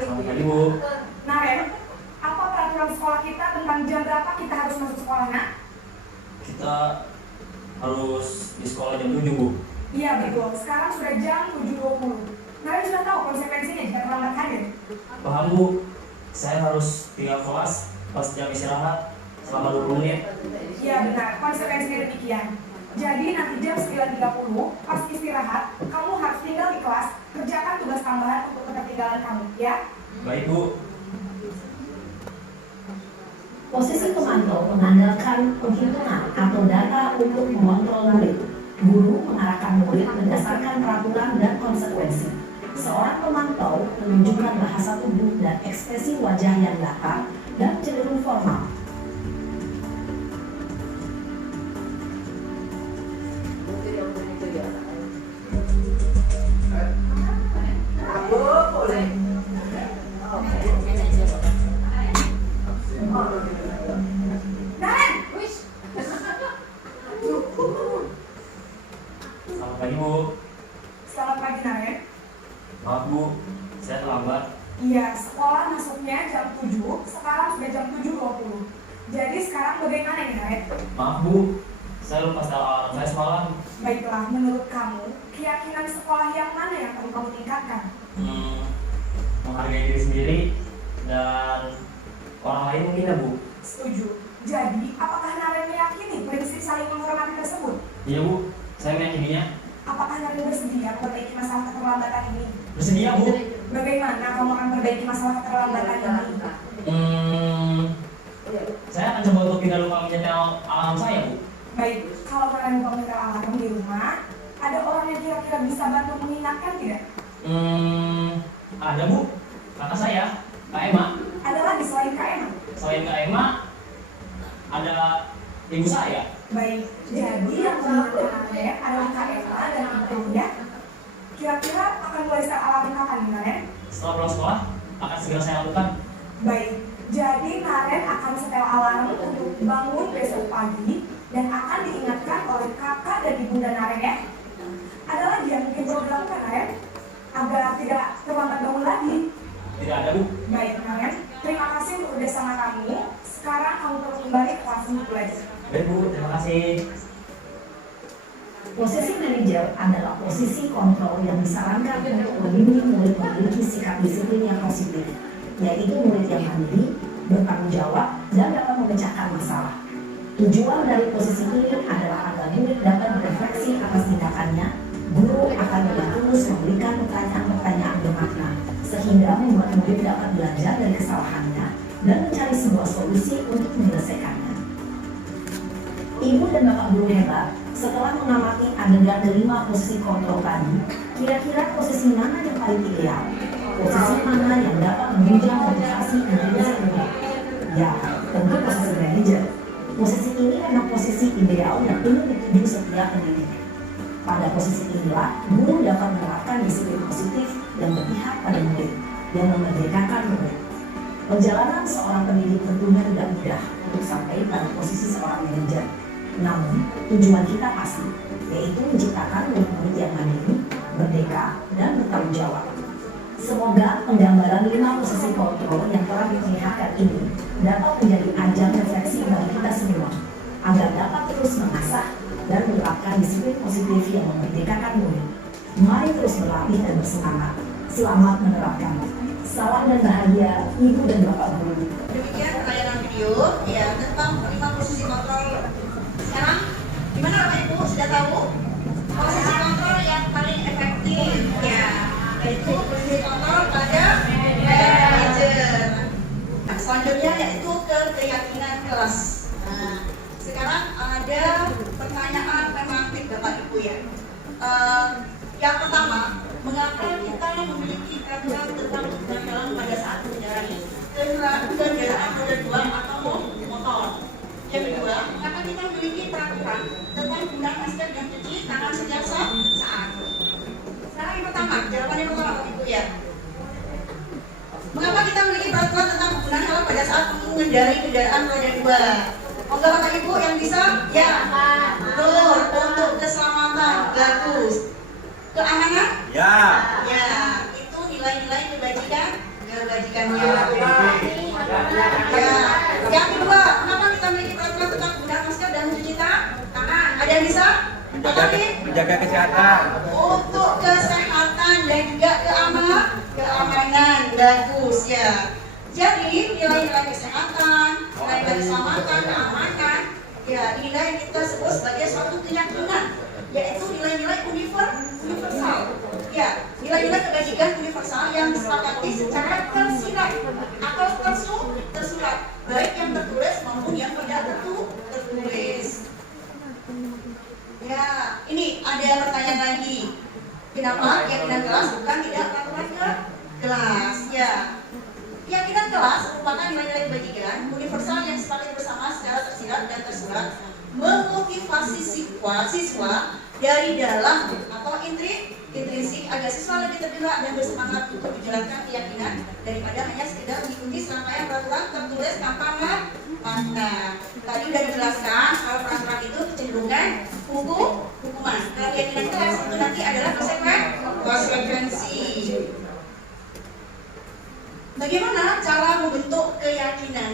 Selamat pagi Bu. Naren, apa peraturan sekolah kita tentang jam berapa kita harus masuk sekolah, nak? Kita harus di sekolah jam 7 Bu. Iya betul, sekarang sudah jam 7.20. Naren sudah tahu konsekuensinya jika terlambat hadir. Paham Bu. saya harus tinggal kelas pas jam istirahat selama 20 menit. Ya benar, konsekuensinya demikian. Jadi nanti jam 9.30 pas istirahat, kamu harus tinggal di kelas, kerjakan tugas tambahan untuk ketertinggalan kamu, ya? Baik Bu. Posisi pemantau mengandalkan penghitungan atau data untuk mengontrol murid. Guru mengarahkan murid berdasarkan peraturan dan konsekuensi. Seorang pemantau menunjukkan bahasa tubuh dan ekspresi wajah yang datar dan cenderung formal. Selamat pagi Bu. Selamat pagi, Naren. Maaf Bu, saya terlambat. Iya, sekolah masuknya jam 7, sekarang sudah jam 7.20. Jadi sekarang bagaimana nih, Naren? Maaf Bu, saya lupa setel alarm saya semalam. Baiklah, menurut kamu, keyakinan sekolah yang mana yang perlu kamu tingkatkan? Menghargai diri sendiri dan orang lain mungkin ya Bu. Setuju. Jadi, apakah Naren meyakini prinsip saling menghormati tersebut? Iya Bu, saya meyakininya. Apakah Naren bersedia memperbaiki masalah keterlambatan ini? Bersedia Bu. Bagaimana kamu akan memperbaiki masalah keterlambatan ini? Saya akan coba untuk tidak lupa menyetel alarm saya Bu. Baik, kalau Naren lupa menyetel alarm di rumah, ada orang yang kira-kira bisa bantu mengingatkan tidak? Ada Bu, kakak saya, Kak Emma. Ada lagi selain Kak Emma? Selain Kak Emma, ada ibu saya. Baik, jadi yang mengingatkan Naren adalah Kak Emma dan ibunya. Kira-kira akan mulai start alarm kapan nih, Naren? Setelah pulang sekolah, akan segera saya lakukan. Baik, jadi Naren akan setel alarm untuk bangun besok pagi dan akan diingatkan oleh kakak dan ibunda Naren ya. Ada lagi yang mungkin perlu dilakukan, Naren? Agar tidak terlambat bangun lagi. Tidak ada Bu. Baik, Naren. Terima kasih untuk kerjasama kamu. Sekarang kamu perlu kembali ke kelas untuk belajar. Baik Bu, terima kasih. Posisi manajer adalah posisi kontrol yang disarankan untuk membimbing murid memiliki sikap disiplin yang positif, yaitu murid yang mandiri, bertanggung jawab, dan dapat memecahkan masalah. Tujuan dari posisi ini adalah agar murid dapat berefleksi atas tindakannya. Guru akan lebih tulus memberikan pertanyaan-pertanyaan bermakna, sehingga membuat murid dapat belajar dari kesalahannya dan mencari sebuah solusi untuk menyelesaikannya. Ibu dan Bapak guru hebat, setelah mengamati adegan kelima posisi kontrol tadi, kira-kira posisi mana yang paling ideal? Posisi mana yang dapat menunjang motivasi intelijensi murid? Ya, tentu posisi manajer. Posisi ini adalah posisi ideal yang ingin dituju setiap pendidik. Pada posisi inilah, guru dapat menerapkan disiplin positif yang berpihak pada murid, yang memerdekakan murid. Perjalanan seorang pendidik tentunya tidak mudah untuk sampai pada posisi seorang manajer. Namun, tujuan kita pasti, yaitu menciptakan murid-murid yang mandiri, merdeka, dan bertanggung jawab. Semoga penggambaran 5 posisi kontrol yang telah diperlihatkan ini dapat menjadi ajang refleksi bagi kita semua, agar dapat terus mengasah dan menerapkan disiplin positif yang memerdekakan murid. Mari terus berlatih dan bersemangat. Selamat menerapkan. Salam dan bahagia Ibu dan Bapak guru. Demikian tayangan video ya tentang 5 posisi kontrol. Sekarang gimana Bapak Ibu sudah tahu posisi kontrol yang paling efektif ya, yaitu posisi kontrol pada manajer. Nah, selanjutnya yaitu keyakinan kelas. Nah, sekarang ada pertanyaan tematik Bapak Ibu ya. Yang pertama, mengapa kita memiliki peraturan tentang kendaraan pada saat mengendarai kendaraan roda 2 atau motor? Yang kedua, mengapa kita memiliki peraturan tentang penggunaan masker dan cuci tangan setiap saat? Sekarang yang pertama, jawaban yang pertama Bapak Ibu ya. Mengapa kita memiliki peraturan tentang penggunaan helm pada saat mengendarai kendaraan roda 2? Monggo Bapak Ibu yang bisa? Ya. Betul, untuk keselamatan. Bagus. Keamanan? Ya. Ya, itu nilai-nilai kebajikannya. Ya. Yang kedua, kenapa kita memiliki peraturan tentang penggunaan masker dan mencuci tangan? Ada yang bisa? Menjaga kesehatan. Untuk kesehatan dan juga keamanan. Bagus ya. Jadi nilai-nilai kesehatan, nilai-nilai keselamatan, keamanan, ya nilai yang kita sebut sebagai suatu keyakinan, yaitu nilai-nilai universal. Ya, nilai-nilai kebajikan universal yang disepakati secara tersirat atau tersurat, baik yang tertulis maupun yang tidak tertulis. Ya, ini ada pertanyaan lagi. Kenapa keyakinan kelas bukan tidak peraturan kelas? Ya, keyakinan kelas merupakan nilai-nilai kebajikan universal yang disepakati bersama secara tersirat dan tersurat, memotivasi siswa dari dalam atau intrinsik agar siswa lebih tergerak dan bersemangat untuk menjalankan keyakinan daripada hanya sekedar mengikuti serangkaian peraturan tertulis tanpa makna. Tadi sudah dijelaskan kalau peraturan itu kecenderungan hukuman. Kalau keyakinan kelas itu nanti adalah konsekuensi. Bagaimana cara membentuk keyakinan?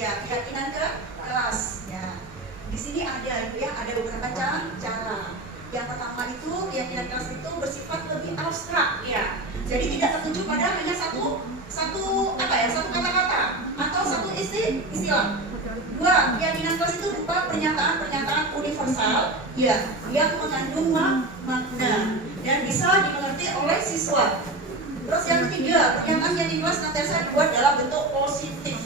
Ya, keyakinan ke kelas. Ya, di sini ada beberapa cara. Yang pertama itu keyakinan kelas itu bersifat lebih abstrak, ya. Jadi tidak tertuju pada hanya satu kata-kata atau satu istilah. Dua, keyakinan kelas itu berupa pernyataan universal, ya, yang mengandung makna dan bisa dimengerti oleh siswa. Terus yang ketiga, pernyataan keyakinan kelas senantiasa dibuat dalam bentuk positif,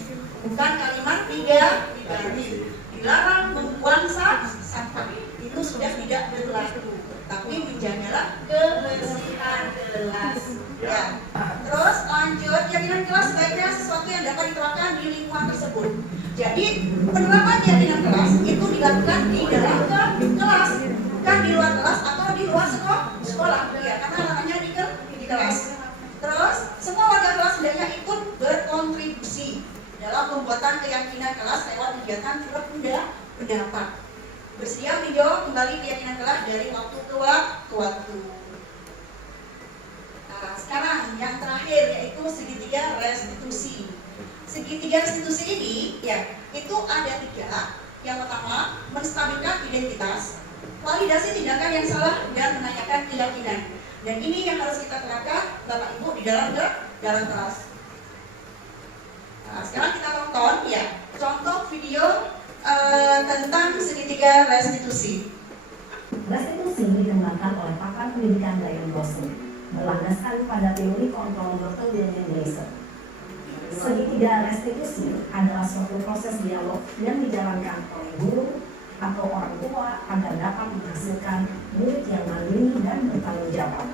bukan kalimat negatif. Dilarang membuang sampah, itu sudah tidak berlaku, tapi menjagalah kebersihan kelas. Ya. Terus lanjut, keyakinan kelas sebaiknya sesuatu yang dapat diterapkan di lingkungan tersebut. Jadi penerapan keyakinan kelas itu dilakukan di dalam kelas, bukan di luar kelas atau di luar sekolah. Ya, karena namanya di kelas. Terus semua warga kelas hendaknya ikut berkontribusi dalam pembuatan keyakinan kelas lewat kegiatan surat pendapat. Bersedia meninjau kembali keyakinan kelas dari waktu ke waktu. Nah, sekarang yang terakhir yaitu segitiga restitusi. Segitiga restitusi ini, ya, itu ada 3. Yang pertama, menstabilkan identitas, validasi tindakan yang salah, dan menanyakan keyakinan. Dan ini yang harus kita terapkan, Bapak Ibu, di dalam kelas. Nah, sekarang kita tonton, ya, contoh video tentang segitiga restitusi. Restitusi dikembangkan oleh pakar pendidikan Brian Boston, berlandaskan pada teori kontrol Dr. William Gleiser. Segitiga restitusi adalah suatu proses dialog yang dijalankan oleh guru atau orang tua agar dapat menghasilkan murid yang mandiri dan bertanggung jawab.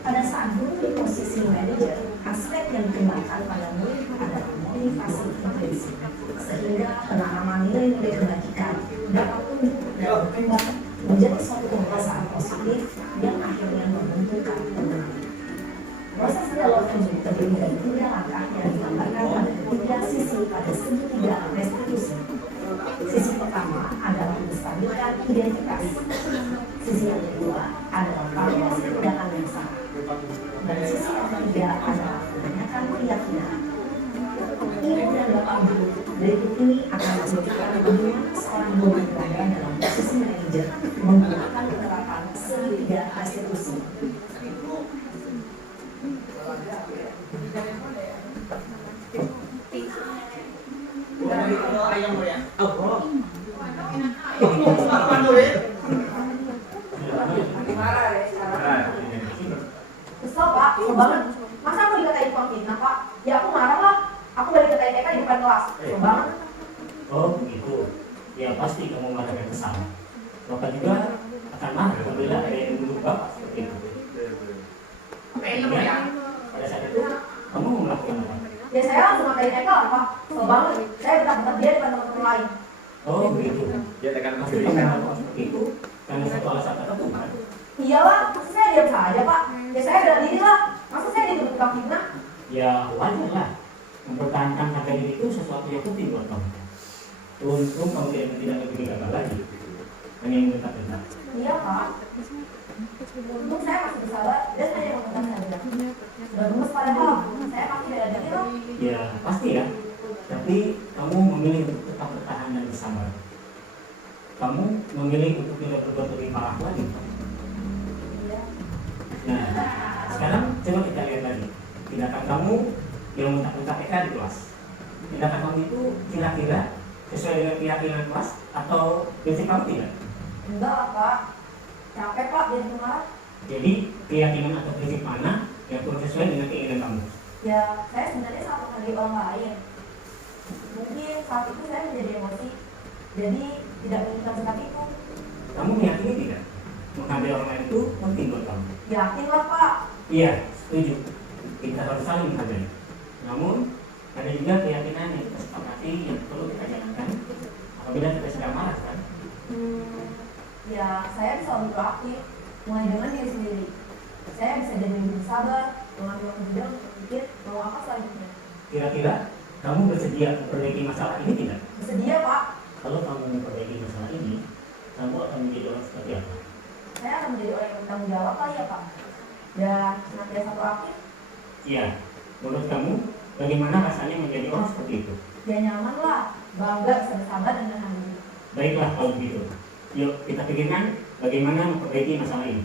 Pada saat guru di posisi manajer, aspek yang dikembangkan pada murid adalah motivasi intrinsik, sehingga pemahaman nilai-nilai kebajikan dapat tumbuh dan berkembang menjadi suatu kebiasaan positif yang akhirnya membentukkan teman. Proses dialog ini terdiri dari 3 langkah yang digambarkan pada 3 sisi pada segitiga restitusi. Sisi pertama adalah menstabilkan identitas. Sisi yang kedua adalah validasi tindakan yang salah. Dan sisi yang ketiga adalah menanyakan keyakinan. Ibu dan Bapak Guru, berikut ini akan menunjukkan bagaimana seorang guru berada dalam posisi manajer menggunakan penerapan segitiga restitusi. Kesel Pak, kesel banget. Masa aku dikatain pemfitnah Pak? Ya aku marah lah. Aku balik ke TK di depan kelas. Kesel banget. Oh begitu. Ya pasti kamu marah dan kesal. Bapak juga akan marah apabila ada yang menuduh Bapak seperti itu. Ya, pada saat itu kamu melakukan apa? Ya saya langsung ngatain TK lah Pak. Kesel banget. Saya bertak-bertak dia depan teman-teman lain. Oh begitu. Ya tekan Pasti kamu melakukan seperti itu karena satu alasan tertentu kan? Iyalah, masa saya diam saja Pak. Ya saya bela diri lah. Masa saya dituduh tukang fitnah? Ya wajar lah. Mempertahankan harga diri itu sesuatu yang penting buat kamu. Untung kamu tidak lebih gagal lagi. Hanya yang tetap. Iya Pak. Untung saya masih bersabar dan hanya mengenal saja. Sudah gemes padahal. Saya pasti bela diri loh. Ya pasti ya. Tapi kamu memilih untuk tetap bertahan dan bersabar. Kamu memilih untuk tidak berbuat lebih parah lagi. Nah, sekarang coba kita lihat lagi tindakan kamu yang mentak-mentak EK di kelas. Tindakan kamu itu kira-kira sesuai dengan keyakinan kelas atau prinsip kamu tidak? Enggak lah Pak, capek Pak jadi pembalap. Jadi keyakinan atau prinsip mana yang kurang sesuai dengan keinginan kamu? Ya saya sebenarnya sangat menghargai orang lain. Mungkin saat itu saya menjadi emosi, jadi tidak menginginkan sikap itu. Kamu meyakini tidak? Menghargai orang lain itu penting buat kamu? Yakin lah Pak. Iya, setuju. Kita harus saling menghargai. Namun ada juga keyakinan yang kita sepakati yang perlu kita jalankan apabila kita sedang marah, kan? Ya saya bisa lebih proaktif, mulai dengan diri sendiri. Saya bisa jadi lebih sabar, mengambil waktu jeda untuk berpikir mau apa selanjutnya. Kira-kira kamu bersedia memperbaiki masalah ini tidak? Bersedia Pak. Kalau kamu memperbaiki masalah ini, kamu akan menjadi orang seperti apa? Saya akan menjadi orang yang bertanggung jawab kali ya Pak. Dan senantiasa proaktif. Iya. Menurut kamu, bagaimana rasanya menjadi orang seperti itu? Ya nyaman lah, bangga bisa bersabar dan menahan diri. Baiklah kalau begitu. Yuk kita pikirkan bagaimana memperbaiki masalah ini.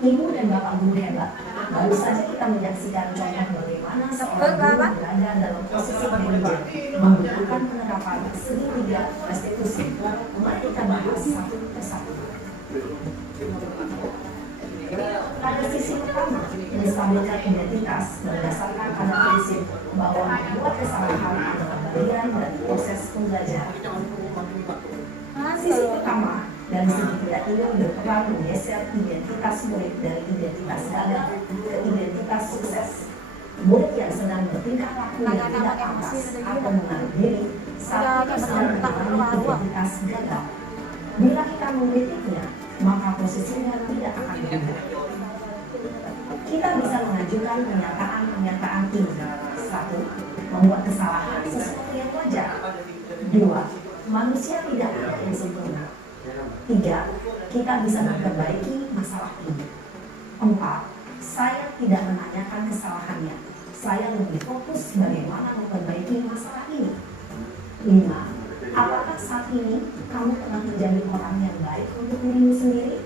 Ibu dan Bapak guru hebat, baru saja kita menyaksikan contoh bagaimana seorang guru berada dalam posisi bekerja membutuhkan penerapan segitiga restitusi. Mari kita bahas satu persatu. Pada sisi pertama, menstabilkan identitas berdasarkan pada prinsip bahwa membuat kesalahan adalah bagian dari proses pembelajaran. Sisi pertama, dari segi tidak ini berperan menggeser identitas murid dari identitas gagal ke identitas sukses. Murid yang sedang bertingkah laku yang tidak pantas atau menaruh diri saat itu sedang mengalami identitas gagal. Bila kita mengkritiknya, maka posisinya tidak akan berubah. Kita bisa mengajukan pernyataan-pernyataan ini. 1. Membuat kesalahan sesuatu yang wajar. 2. Manusia tidak ada yang sempurna. 3. Kita bisa memperbaiki masalah ini. 4. Saya tidak menanyakan kesalahannya. Saya lebih fokus bagaimana memperbaiki masalah ini. 5. Apakah saat ini kamu telah menjadi orang yang baik untuk dirimu sendiri?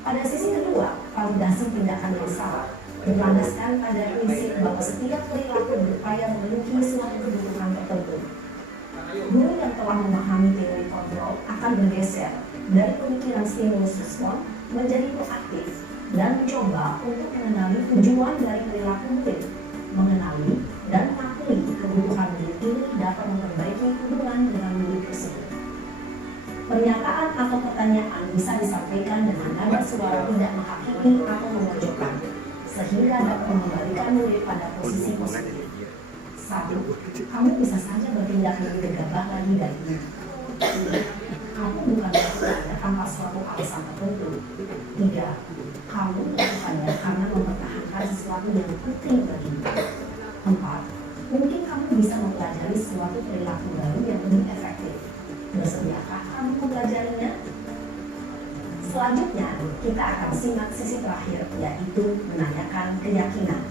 Pada sisi kedua, validasi tindakan yang salah berlandaskan pada prinsip bahwa setiap perilaku berupaya memenuhi suatu kebutuhan tertentu. Guru yang telah memahami teori kontrol akan bergeser dari pemikiran stimulus respon menjadi proaktif dan mencoba untuk mengenali tujuan dari perilaku murid, mengenali dan mengakui kebutuhan murid ini dapat memperbaiki hubungan dengan murid tersebut. Pernyataan atau pertanyaan bisa disampaikan dengan nada suara tidak menghakimi atau memojokkan, sehingga dapat mengembalikan murid pada posisi positif. 1. Kamu bisa saja bertindak lebih gegabah lagi dari ini. Kamu bukan melakukannya tanpa suatu alasan tertentu. 3. Kamu melakukannya karena mempertahankan sesuatu yang penting bagimu. 4. Mungkin kamu bisa mempelajari suatu perilaku baru yang lebih efektif. Bersediakah kamu mempelajarinya? Selanjutnya, kita akan simak sisi terakhir, yaitu menanyakan keyakinan.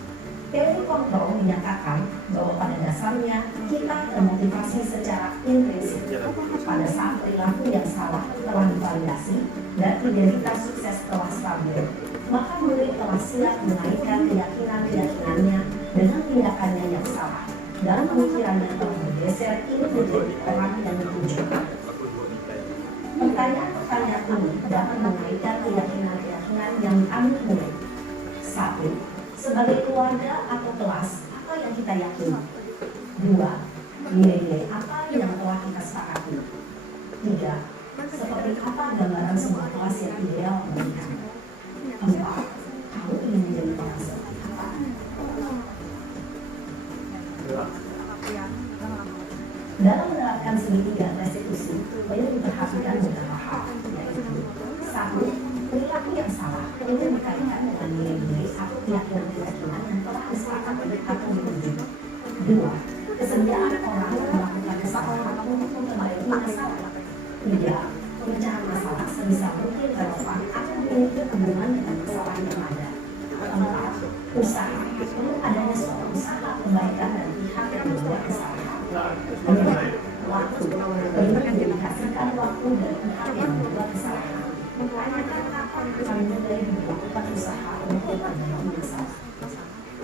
Teori kontrol menyatakan bahwa pada dasarnya kita termotivasi secara intrinsik. Pada saat perilaku yang salah telah divalidasi dan identitas sukses telah stabil, maka murid telah siap mengaitkan keyakinan-keyakinannya dengan tindakannya yang salah. Dan pemikirannya telah bergeser ini menjadi orang yang ditujukan. Pertanyaan-pertanyaan ini dapat mengaitkan keyakinan-keyakinan yang diambil murid. 1. Sebagai keluarga atau kelas, apa yang kita yakini? 2. Nilai-nilai apa yang telah kita sepakati? 3. Seperti apa gambaran sebuah kelas yang ideal bagi kamu? 4. Kamu ingin menjadi orang seperti apa? Dalam menerapkan segitiga restitusi, perlu diperhatikan beberapa hal, yaitu 1. Perilaku yang salah ini berkaitan dengan nilai-nilai atau keyakinan-keyakinan yang telah disepakati atau dituju. 2. Kesediaan orang melakukan kesalahan untuk memperbaiki masalah. 3. Pecahan masalah sebisa mungkin relevan atau memiliki hubungan dengan kesalahan yang ada. 4. Usaha perlu adanya suatu usaha perbaikan dari pihak yang membuat kesalahan. 5. Waktu perlu didedikasikan waktu dari pihak yang membuat kesalahan. 6. Tanyakan kapan kami mulai melakukan usaha untuk pendanaan masalah.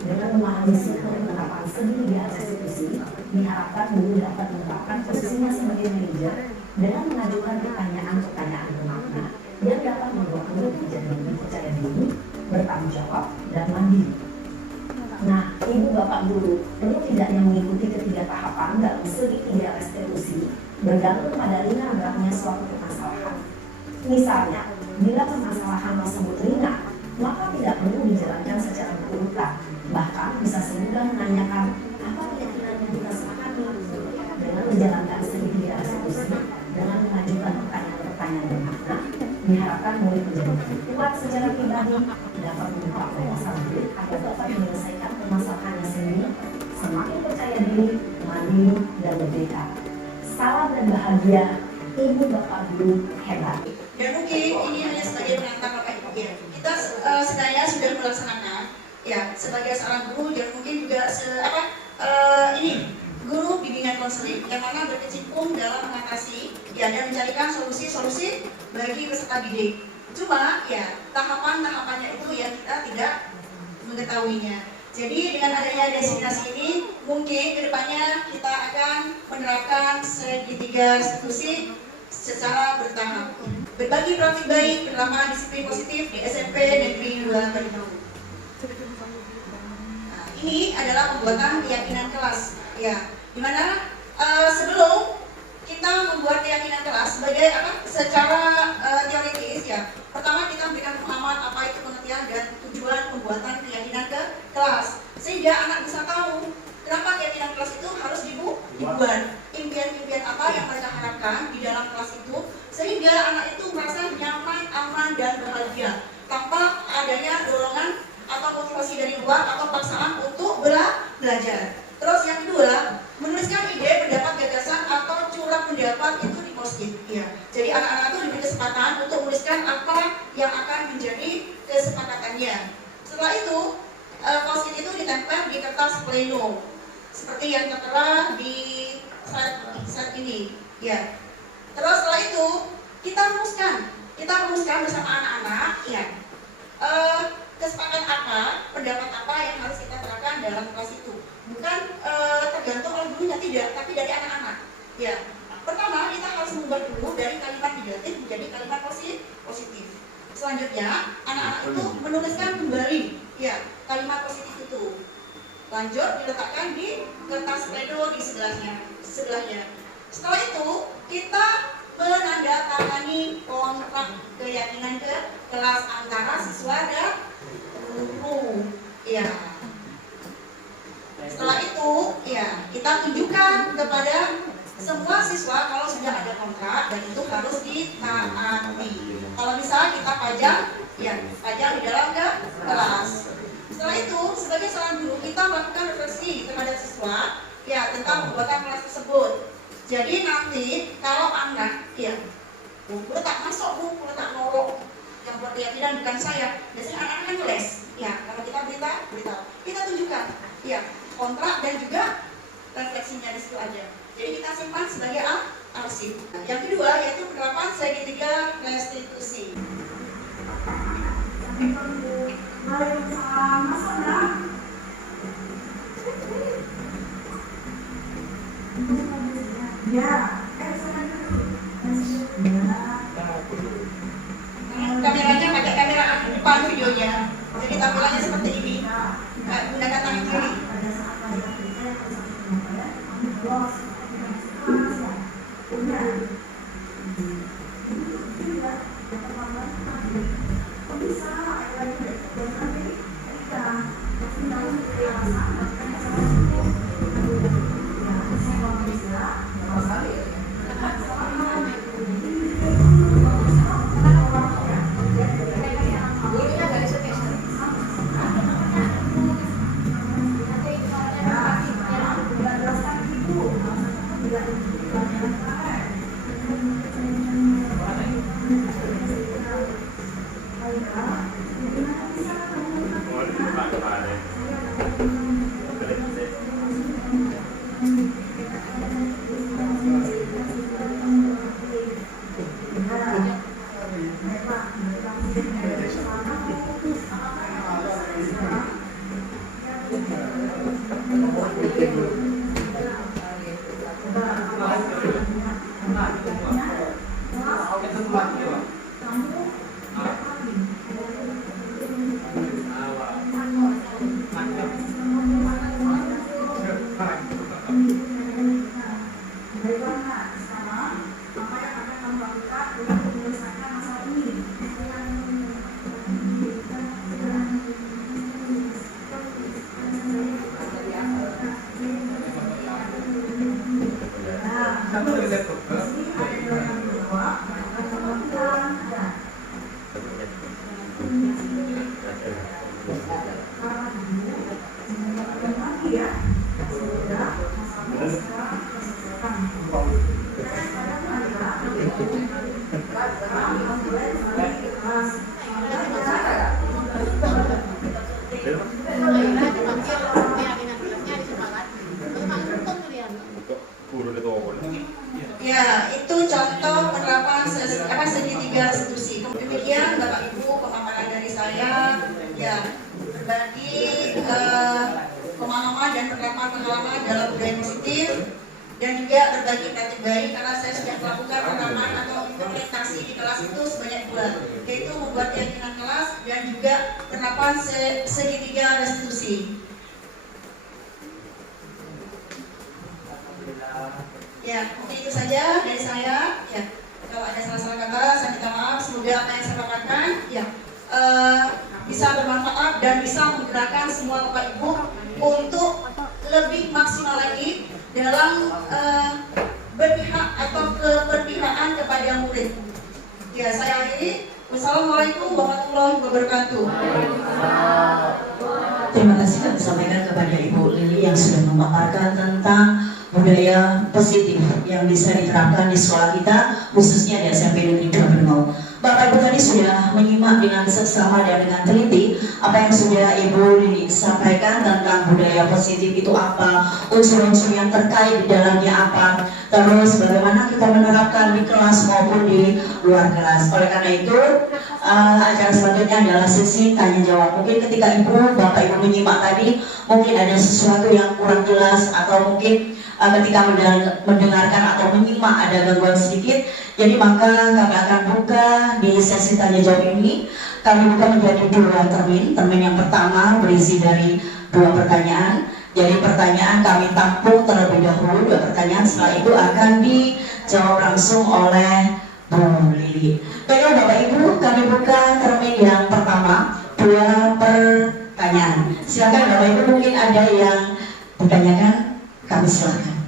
Dengan memahami siklus penerapan seni di institusi, diharapkan guru dapat menerapkan posisinya sebagai manajer dengan mengajukan pertanyaan-pertanyaan bermakna yang dapat membuat guru menjadi lebih percaya diri, bertanggung jawab, dan mandiri. Nah, ibu bapak guru perlu tidaknya mengikuti ketiga tahapan dalam segitiga restitusi bergantung pada ringan beratnya suatu permasalahan. Misalnya, bila permasalahan tersebut ringan, maka tidak perlu dijalankan secara berurutan. Bahkan bisa semudah menanyakan apa keyakinan yang kita sepakati. Dengan menjalankan segitiga restitusi dengan mengajukan pertanyaan-pertanyaan bermakna, diharapkan murid menjadi kuat secara pribadi, dapat membuka wawasan diri agar dapat menyelesaikan permasalahannya sendiri, semakin percaya diri, mandiri, dan merdeka. Salam dan bahagia, ibu bapak guru hebat. Dan mungkin ini hanya sebagai pengantar Bapak Ibu ya. Kita sebenarnya sudah melaksanakan ya sebagai seorang guru dan mungkin juga ini guru bimbingan konseling yang mana berkecimpung dalam mengatasi ya dan mencarikan solusi-solusi bagi peserta didik. Cuma ya tahapan-tahapannya itu ya kita tidak mengetahuinya. Jadi dengan adanya destinasi ini mungkin kedepannya kita akan menerapkan segitiga restitusi secara bertahap. Berbagi praktik baik, penerapan disiplin positif di SMP Negeri 2 Bandung. Nah, ini adalah pembuatan keyakinan kelas, ya, dimana sebelum kita membuat keyakinan kelas sebagai secara teoritis, ya. Pertama kita memberikan pemahaman apa itu pengertian dan tujuan pembuatan keyakinan ke kelas, sehingga anak bisa tahu kenapa keyakinan kelas itu harus dibuat, impian-impian apa yang mereka harapkan di dalam kelas itu, sehingga anak itu merasa nyaman, aman, dan bahagia tanpa adanya dorongan atau motivasi dari luar atau paksaan untuk belajar. Terus yang kedua, menuliskan ide, pendapat, gagasan atau curah pendapat itu di post-it. Ya. Jadi anak-anak itu diberi kesempatan untuk menuliskan apa yang akan menjadi kesepakatannya. Setelah itu, post-it itu ditempel di kertas pleno seperti yang tertera di slide ini. Ya. Terus setelah itu kita rumuskan bersama anak-anak, ya, kesepakatan apa, pendapat apa yang harus kita terapkan dalam kelas itu. Bukan tergantung oleh gurunya, tidak, tapi dari anak-anak. Ya, pertama kita harus mengubah dulu dari kalimat negatif menjadi kalimat positif. Selanjutnya anak-anak itu menuliskan kembali, ya, kalimat positif itu. Lanjut diletakkan di kertas pleno di sebelahnya. Setelah itu kita menandatangani kontrak keyakinan ke kelas antara siswa dan guru. Ya. Setelah itu, ya, kita tunjukkan kepada semua siswa kalau sudah ada kontrak dan itu harus ditaati. Kalau bisa kita pajang di dalam kelas. Setelah itu, sebagai seorang guru kita melakukan refleksi terhadap siswa, ya, tentang pembuatan kelas tersebut. Jadi nanti kalau anak, ya, bu tak masuk, bu tak nolok, yang buat keyakinan bukan saya. Biasanya anak-anak kan nulis, ya, kalau kita beritahu, kita tunjukkan, ya, kontrak dan juga refleksinya di situ aja. Jadi kita simpan sebagai arsip. Yang kedua yaitu penerapan segitiga restitusi. Kameranya pakai kamera depan videonya. Jadi tampilannya seperti ini. Gunakan tangan kiri. Ya, itu contoh penerapan segitiga restitusi. Demikian Bapak Ibu pemaparan dari saya, ya berbagi pemahaman dan penerapan pengalaman dalam budaya positif dan juga berbagi praktik baik karena saya sudah melakukan penerapan atau implementasi di kelas itu sebanyak 2, yaitu membuat keyakinan kelas dan juga penerapan segitiga restitusi. Ya, mungkin itu saja dari saya. Ya, kalau ada salah-salah kata, saya minta maaf. Semoga apa yang saya paparkan, ya, bisa bermanfaat dan bisa menggunakan semua Bapak Ibu untuk lebih maksimal lagi dalam berpihak atau keberpihakan kepada murid. Ya, saya akhiri. Wassalamualaikum warahmatullahi wabarakatuh. Terima kasih kami sampaikan kepada Ibu Lili yang sudah memaparkan tentang budaya positif yang bisa diterapkan di sekolah kita, khususnya di SMP Negeri 2 Bermau. Bapak Ibu tadi sudah menyimak dengan seksama dan dengan teliti apa yang sudah Ibu Lili sampaikan tentang budaya positif itu apa, unsur-unsur yang terkait di dalamnya apa, terus bagaimana kita menerapkan di kelas maupun di luar kelas. Oleh karena itu, acara selanjutnya adalah sesi tanya jawab. Mungkin ketika Bapak Ibu menyimak tadi, mungkin ada sesuatu yang kurang jelas atau mungkin ketika mendengarkan atau menyimak ada gangguan sedikit, jadi maka kami akan buka di sesi tanya jawab ini. Kami buka menjadi 2 termin. Termin yang pertama berisi dari 2 pertanyaan. Jadi pertanyaan kami tampung terlebih dahulu 2 pertanyaan, setelah itu akan dijawab langsung oleh Bu Lili. Baiklah Bapak Ibu, kami buka termin yang pertama, 2 pertanyaan. Silakan Bapak Ibu, mungkin ada yang ditanyakan, kami silakan.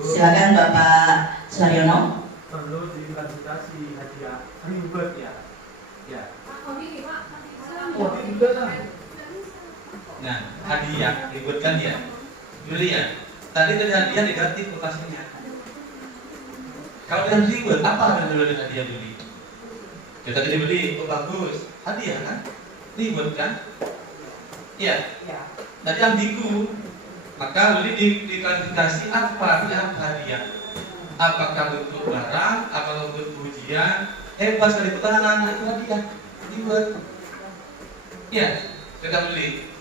Silakan Bapak Suharyono. Perlu diklarifikasi hadiah ribet ya. Ya. Oh, ribet lah. Nah, hadiah ribet kan ya. Juli ya. Tadi hadiah negatif lokasinya. Kalau yang ribet, apa yang dulu dengan hadiah beli? Kita tadi beli, oh bagus, hadiah kan? Ribet kan? Iya. Tadi ambigu. Maka beli diklarifikasi apa yang hadiah? Apakah bentuk barang, apakah bentuk pujian? Hebat sekali pertahanan itu hadiah. Ribet. Iya, kita beli.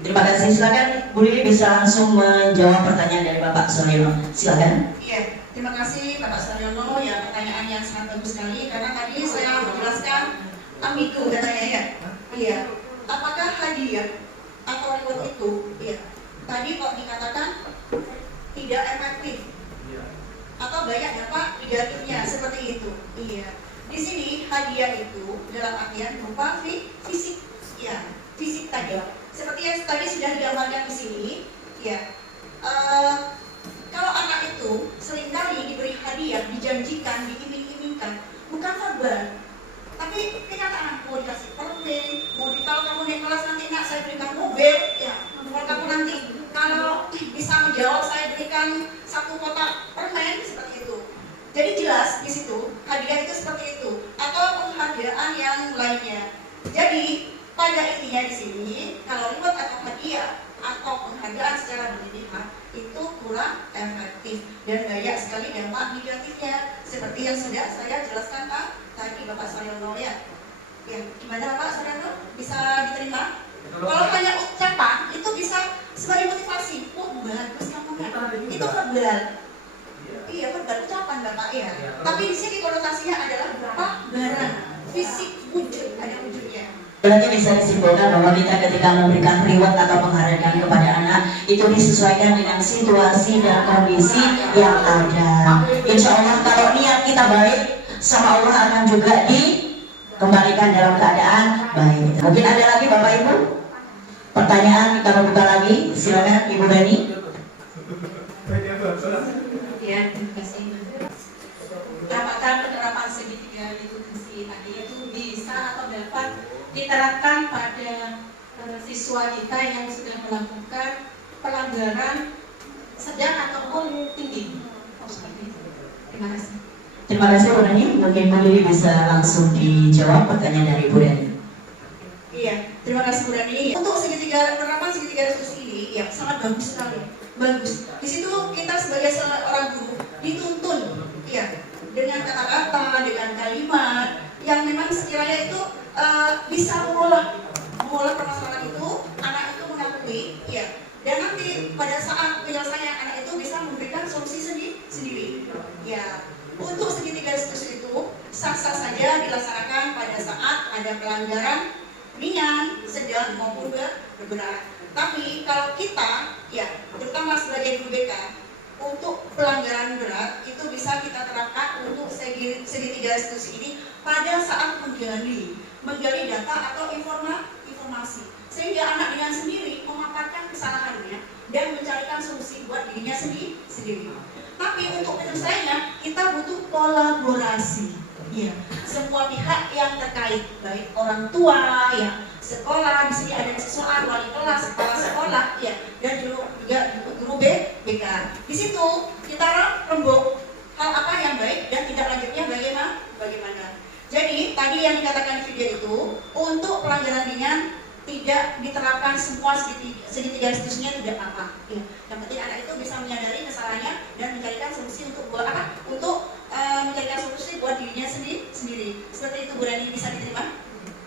Terima kasih. Silakan Bu Lili bisa langsung menjawab pertanyaan dari Bapak Suharyono. Silakan. Iya, terima kasih Bapak Suharyono. Ya, pertanyaan yang sangat bagus sekali karena tadi saya menjelaskan ambigu katanya ya. Iya. Apakah hadiah atau reward itu? Iya. Tadi kok dikatakan tidak efektif atau banyak dampak negatifnya seperti itu. Iya. Di sini hadiah itu dalam artian berupa fisik. Ya, fisik tadi. Seperti yang tadi sudah digambarkan di sini, ya. Kalau anak itu seringkali diberi hadiah, dijanjikan, diiming-imingkan, bukan verbal, tapi kenyataan mau dikasih permen, mau kalau kamu naik kelas nanti nak saya berikan mobil, ya. Kalau kamu nanti kalau bisa menjawab saya berikan 1 kotak permen seperti itu. Jadi jelas di situ hadiah itu seperti itu atau penghargaan yang lainnya. Jadi pada intinya di sini, kalau reward atau hadiah atau penghargaan secara berlebihan itu seperti yang sudah saya jelaskan Pak tadi Bapak Saryono ya. Ya, gimana Pak Saryono? Bisa diterima? Kalau hanya ucapan itu bisa sebagai motivasi. Oh bagus kamu nggak? Itu verbal. Iya verbal ucapan Bapak ya. Tapi di sini konotasinya adalah pelanggaran fisik wujud, ada wujudnya. Berarti bisa disimpulkan bahwa kita ketika memberikan reward atau penghargaan kepada anak itu disesuaikan dengan situasi dan kondisi yang ada. Insya Allah kalau niat kita baik, sama Allah akan juga dikembalikan dalam keadaan baik. Mungkin ada lagi Bapak Ibu pertanyaan, kita buka lagi. Silakan Ibu Reni. Ya, terima kasih. Apakah penerapan segitiga literasi tadi itu bisa atau dapat diterapkan pada siswa kita yang sudah melakukan pelanggaran sedang ataupun tinggi? Seperti itu. Terima kasih. Terima kasih Bu Reni. Mungkin Bu Lili bisa langsung dijawab pertanyaan dari Bu Reni. Iya, terima kasih Bu Reni. Untuk penerapan segitiga literasi ini ya sangat bagus sekali. Bagus. Di situ kita sebagai seorang guru dituntun ya dengan kata-kata, dengan kalimat yang memang sekiranya itu bisa mengolah permasalahan itu, anak itu mengakui ya, dan nanti pada saat penyelesaian anak itu bisa memberikan solusi sendiri ya. Untuk segitiga diskusi itu sah-sah saja dilaksanakan pada saat ada pelanggaran ringan, sedang maupun berat. Tapi kalau kita ya terutama sebagai guru BK untuk pelanggaran berat itu bisa kita terapkan untuk segitiga diskusi ini pada saat menggali data atau informasi, sehingga anak dengan sendiri memaparkan kesalahannya dan mencarikan solusi buat dirinya sendiri. Tapi untuk penyelesaiannya kita butuh kolaborasi ya, semua pihak yang terkait, baik orang tua ya, sekolah, di sini ada siswa, wali kelas, kepala sekolah ya, dan juga guru BK. Di situ kita rembuk hal apa yang baik dan tidak lanjutnya bagaimana. Jadi tadi yang dikatakan di video itu untuk pelanggaran ringan tidak diterapkan semua segitiga institusinya tidak apa. Ya. Yang penting anak itu bisa menyadari kesalahannya dan mencarikan solusi untuk buat apa? Untuk mencarikan solusi buat dirinya sendiri. Seperti itu Bu Reni, bisa diterima?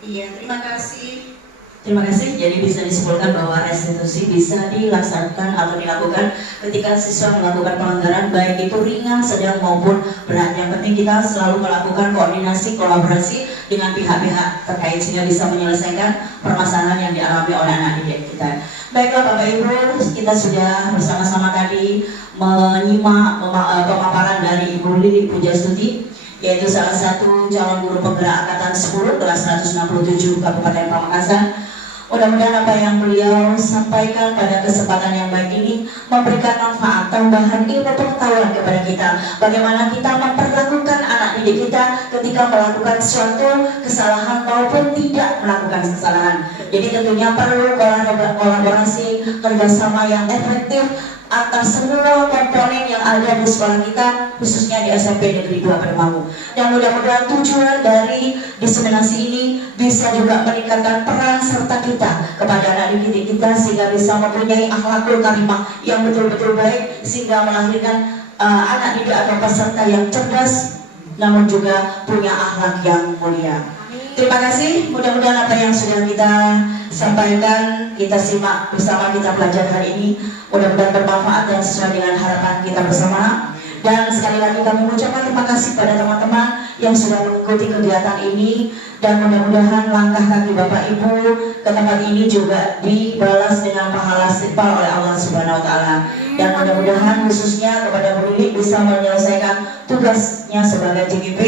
Iya, terima kasih. Terima kasih. Jadi bisa disimpulkan bahwa restitusi bisa dilaksanakan atau dilakukan ketika siswa melakukan pelanggaran baik itu ringan, sedang maupun berat. Yang penting kita selalu melakukan koordinasi, kolaborasi dengan pihak-pihak terkait sehingga bisa menyelesaikan permasalahan yang dialami oleh anak didik kita. Baiklah Bapak Ibu, kita sudah bersama-sama tadi menyimak pemaparan dari Ibu Lili Pujastuti, yaitu salah satu calon guru penggerak angkatan 10 kelas 167 Kabupaten Pamekasan. Mudah-mudahan apa yang beliau sampaikan pada kesempatan yang baik ini memberikan manfaat tambahan ilmu pengetahuan kepada kita. Bagaimana kita memperlakukan anak didik kita ketika melakukan suatu kesalahan maupun tidak melakukan kesalahan. Jadi tentunya perlu kolaborasi, kerjasama yang efektif antar semua komponen yang ada di sekolah kita, khususnya di SMP Negeri 2 Permau. Dan mudah-mudahan tujuan dari diseminasi ini bisa juga meningkatkan peran serta kita kepada anak didik kita sehingga bisa mempunyai akhlakul karimah yang betul-betul baik sehingga melahirkan anak didik atau peserta yang cerdas namun juga punya akhlak yang mulia. Terima kasih, mudah-mudahan apa yang sudah kita sampaikan, kita simak bersama, kita belajar hari ini mudah-mudahan bermanfaat dan sesuai dengan harapan kita bersama. Dan sekali lagi kami mengucapkan terima kasih pada teman-teman yang sudah mengikuti kegiatan ini, dan mudah-mudahan langkah kaki Bapak Ibu ke tempat ini juga dibalas dengan pahala istighfar oleh Allah Subhanahu wa taala. Dan mudah-mudahan khususnya kepada Bu Lili bisa menyelesaikan tugasnya sebagai JGP,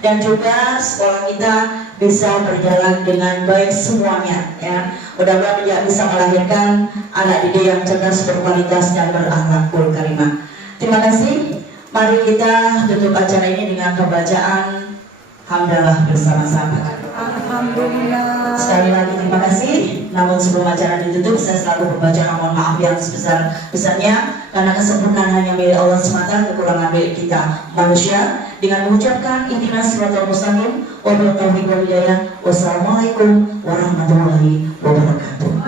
dan juga sekolah kita bisa berjalan dengan baik semuanya ya. Mudah-mudahan bisa melahirkan anak didik yang cerdas, berkualitas dan berakhlakul karimah. Terima kasih. Mari kita tutup acara ini dengan pembacaan hamdalah bersama-sama. Alhamdulillah. Sekali lagi terima kasih. Namun sebelum acara ditutup, saya selalu membaca mohon maaf yang sebesar-besarnya karena kesempurnaan hanya milik Allah semata, kekurangan milik kita manusia. Dengan mengucapkan ihdinas siratal mustaqim wa bil taufiq wal hidayah. Wassalamualaikum warahmatullahi wabarakatuh.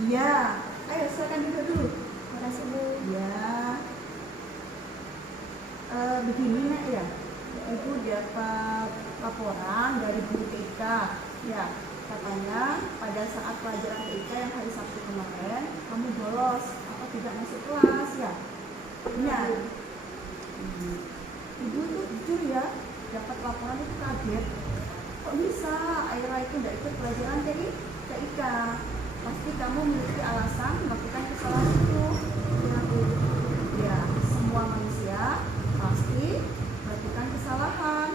Iya, ayo silakan duduk dulu. Terima kasih Bu. Ya, begini nak ya, Ibu dapat laporan dari guru TK. Ya, katanya pada saat pelajaran TK yang hari Sabtu kemarin kamu bolos atau tidak masuk kelas ya. Benar. Ibu tuh jujur ya, dapat laporan itu kaget. Kok bisa Aira itu tidak ikut pelajaran TK? Pasti kamu memiliki alasan melakukan kesalahan itu. Ya, semua manusia pasti melakukan kesalahan.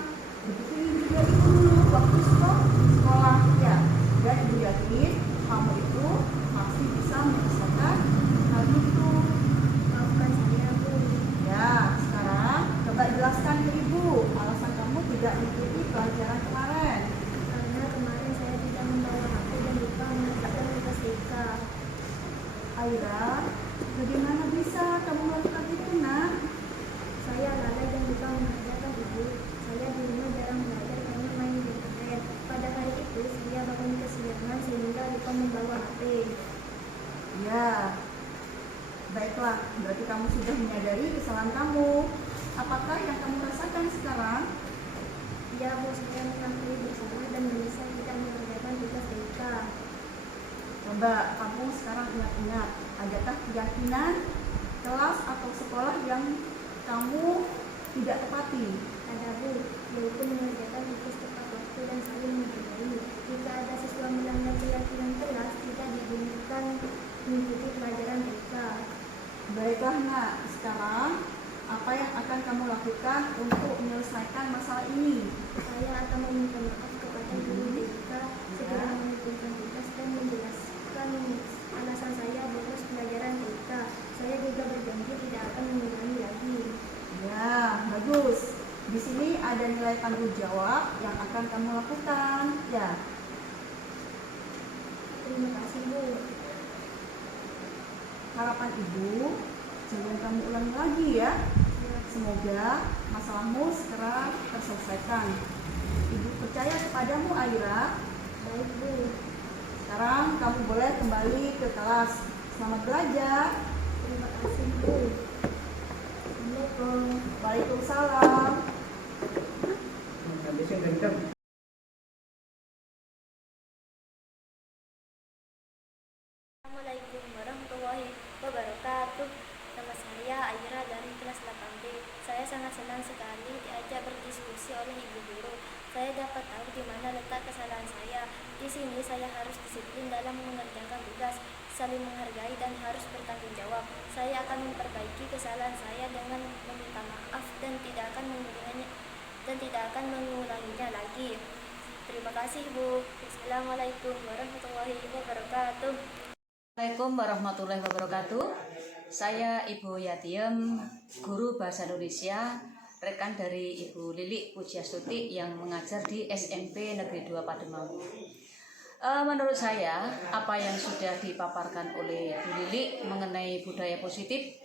Begitu juga ibu dulu waktu sekolah ya. Dan ibu yakin kamu itu pasti bisa menyelesaikan hal itu. Maafkan saya Bu. Ya, sekarang coba jelaskan ke ibu alasan kamu tidak mengikuti pelajaran kemarin. Karena kemarin saya tidak membawa HP dan lupa mengerjakan tugas TK. Aira, bagaimana bisa kamu melakukan itu nak? Saya lalai dan lupa mengerjakan Ibu. Saya di rumah jarang belajar karena main di internet. Pada hari itu saya bangun kesiangan sehingga lupa membawa HP. Ya, baiklah, berarti kamu sudah menyadari kesalahan kamu. Apakah yang kamu rasakan sekarang? Ya Bu, saya mengakui bersalah dan menyesal tidak mengerjakan tugas TK. Coba kamu sekarang ingat-ingat, adakah keyakinan kelas atau sekolah yang kamu tidak tepati? Ada Bu, yaitu mengerjakan tugas tepat waktu dan saling menghargai. Jika ada siswa melanggar keyakinan kelas, tidak diizinkan mengikuti pelajaran TK. Baiklah nak, sekarang apa yang akan kamu lakukan untuk menyelesaikan masalah ini? Saya akan meminta maaf kepada guru TK, segera mengumpulkan tugas dan menjelaskan alasan saya bolos pelajaran TK. Saya juga berjanji tidak akan mengulangi lagi. Ya, bagus. Di sini ada nilai tanggung jawab yang akan kamu lakukan. Ya, Terima kasih Bu. harapan ibu jangan kamu ulangi lagi ya. Semoga masalahmu segera terselesaikan. Ibu percaya kepadamu Aira. Baik Bu. Sekarang kamu boleh kembali ke kelas. Selamat belajar. Terima kasih Bu. Assalamualaikum. Waalaikumsalam. Assalamualaikum warahmatullahi wabarakatuh. Nama saya Aira dari kelas 8B. Saya sangat senang sekali diajak berdiskusi oleh Ibu Guru. Saya dapat tahu di mana letak kesalahan saya. Di sini saya harus disiplin dalam mengerjakan tugas, saling menghargai dan harus bertanggung jawab. Saya akan memperbaiki kesalahan saya dengan meminta maaf dan tidak akan mengulanginya lagi. Terima kasih Bu. Assalamualaikum warahmatullahi wabarakatuh. Assalamualaikum warahmatullahi wabarakatuh. Saya Ibu Yatiem, guru Bahasa Indonesia, rekan dari Ibu Lili Pujiastuti yang mengajar di SMP Negeri 2 Pademau. Menurut saya, apa yang sudah dipaparkan oleh Bu Lili mengenai budaya positif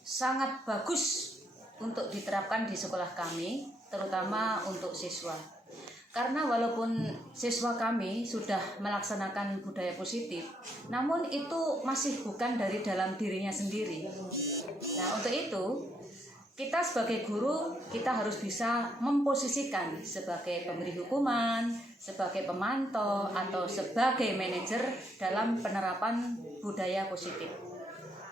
sangat bagus untuk diterapkan di sekolah kami, terutama untuk siswa. Karena walaupun siswa kami sudah melaksanakan budaya positif, namun itu masih bukan dari dalam dirinya sendiri. Nah, untuk itu, kita sebagai guru, kita harus bisa memposisikan sebagai pemberi hukuman, sebagai pemantau, atau sebagai manajer dalam penerapan budaya positif.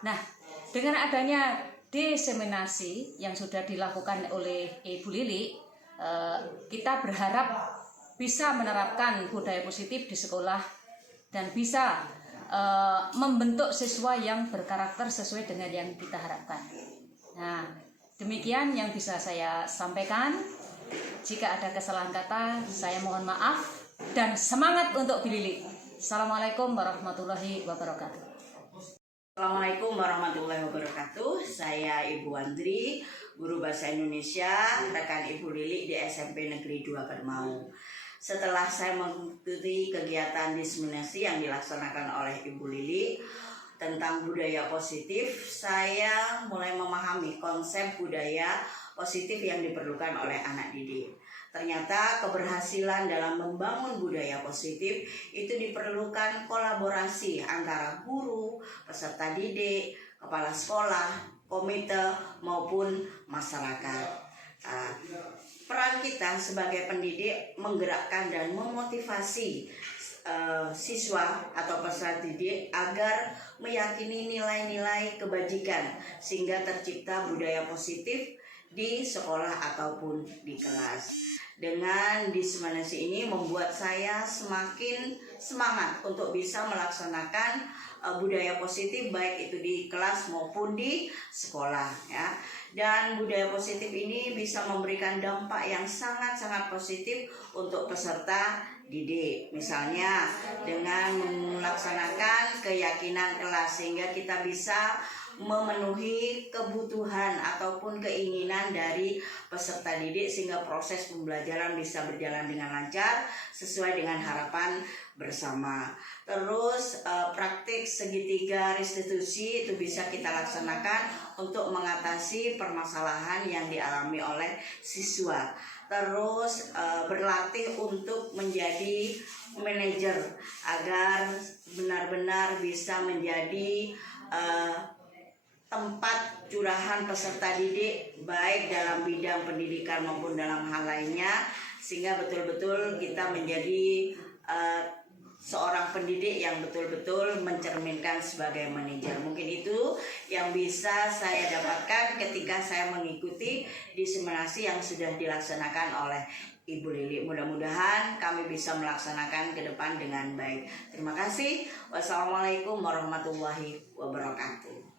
Nah, dengan adanya diseminasi yang sudah dilakukan oleh Ibu Lili, kita berharap bisa menerapkan budaya positif di sekolah dan bisa membentuk siswa yang berkarakter sesuai dengan yang kita harapkan. Nah, demikian yang bisa saya sampaikan. Jika ada kesalahan kata, saya mohon maaf dan semangat untuk Bu Lili. Assalamualaikum warahmatullahi wabarakatuh. Assalamualaikum warahmatullahi wabarakatuh. Saya Ibu Andri, guru Bahasa Indonesia, rekan Ibu Lili di SMP Negeri 2 Pademau. Setelah saya mengikuti kegiatan diseminasi yang dilaksanakan oleh Ibu Lili tentang budaya positif, saya mulai memahami konsep budaya positif yang diperlukan oleh anak didik. Ternyata keberhasilan dalam membangun budaya positif itu diperlukan kolaborasi antara guru, peserta didik, kepala sekolah, komite maupun masyarakat. Peran kita sebagai pendidik menggerakkan dan memotivasi siswa atau peserta didik agar meyakini nilai-nilai kebajikan sehingga tercipta budaya positif di sekolah ataupun di kelas. Dengan diseminasi ini membuat saya semakin semangat untuk bisa melaksanakan budaya positif baik itu di kelas maupun di sekolah ya. Dan budaya positif ini bisa memberikan dampak yang sangat-sangat positif untuk peserta didik. Misalnya dengan melaksanakan keyakinan kelas sehingga kita bisa memenuhi kebutuhan ataupun keinginan dari peserta didik sehingga proses pembelajaran bisa berjalan dengan lancar sesuai dengan harapan bersama. Terus praktik segitiga restitusi itu bisa kita laksanakan untuk mengatasi permasalahan yang dialami oleh siswa. Terus berlatih untuk menjadi manajer agar benar-benar bisa menjadi tempat curahan peserta didik baik dalam bidang pendidikan maupun dalam hal lainnya sehingga betul-betul kita menjadi seorang pendidik yang betul-betul mencerminkan sebagai manajer. Mungkin itu yang bisa saya dapatkan ketika saya mengikuti diseminasi yang sudah dilaksanakan oleh Ibu Lili. Mudah-mudahan kami bisa melaksanakan ke depan dengan baik. Terima kasih. Wassalamualaikum warahmatullahi wabarakatuh.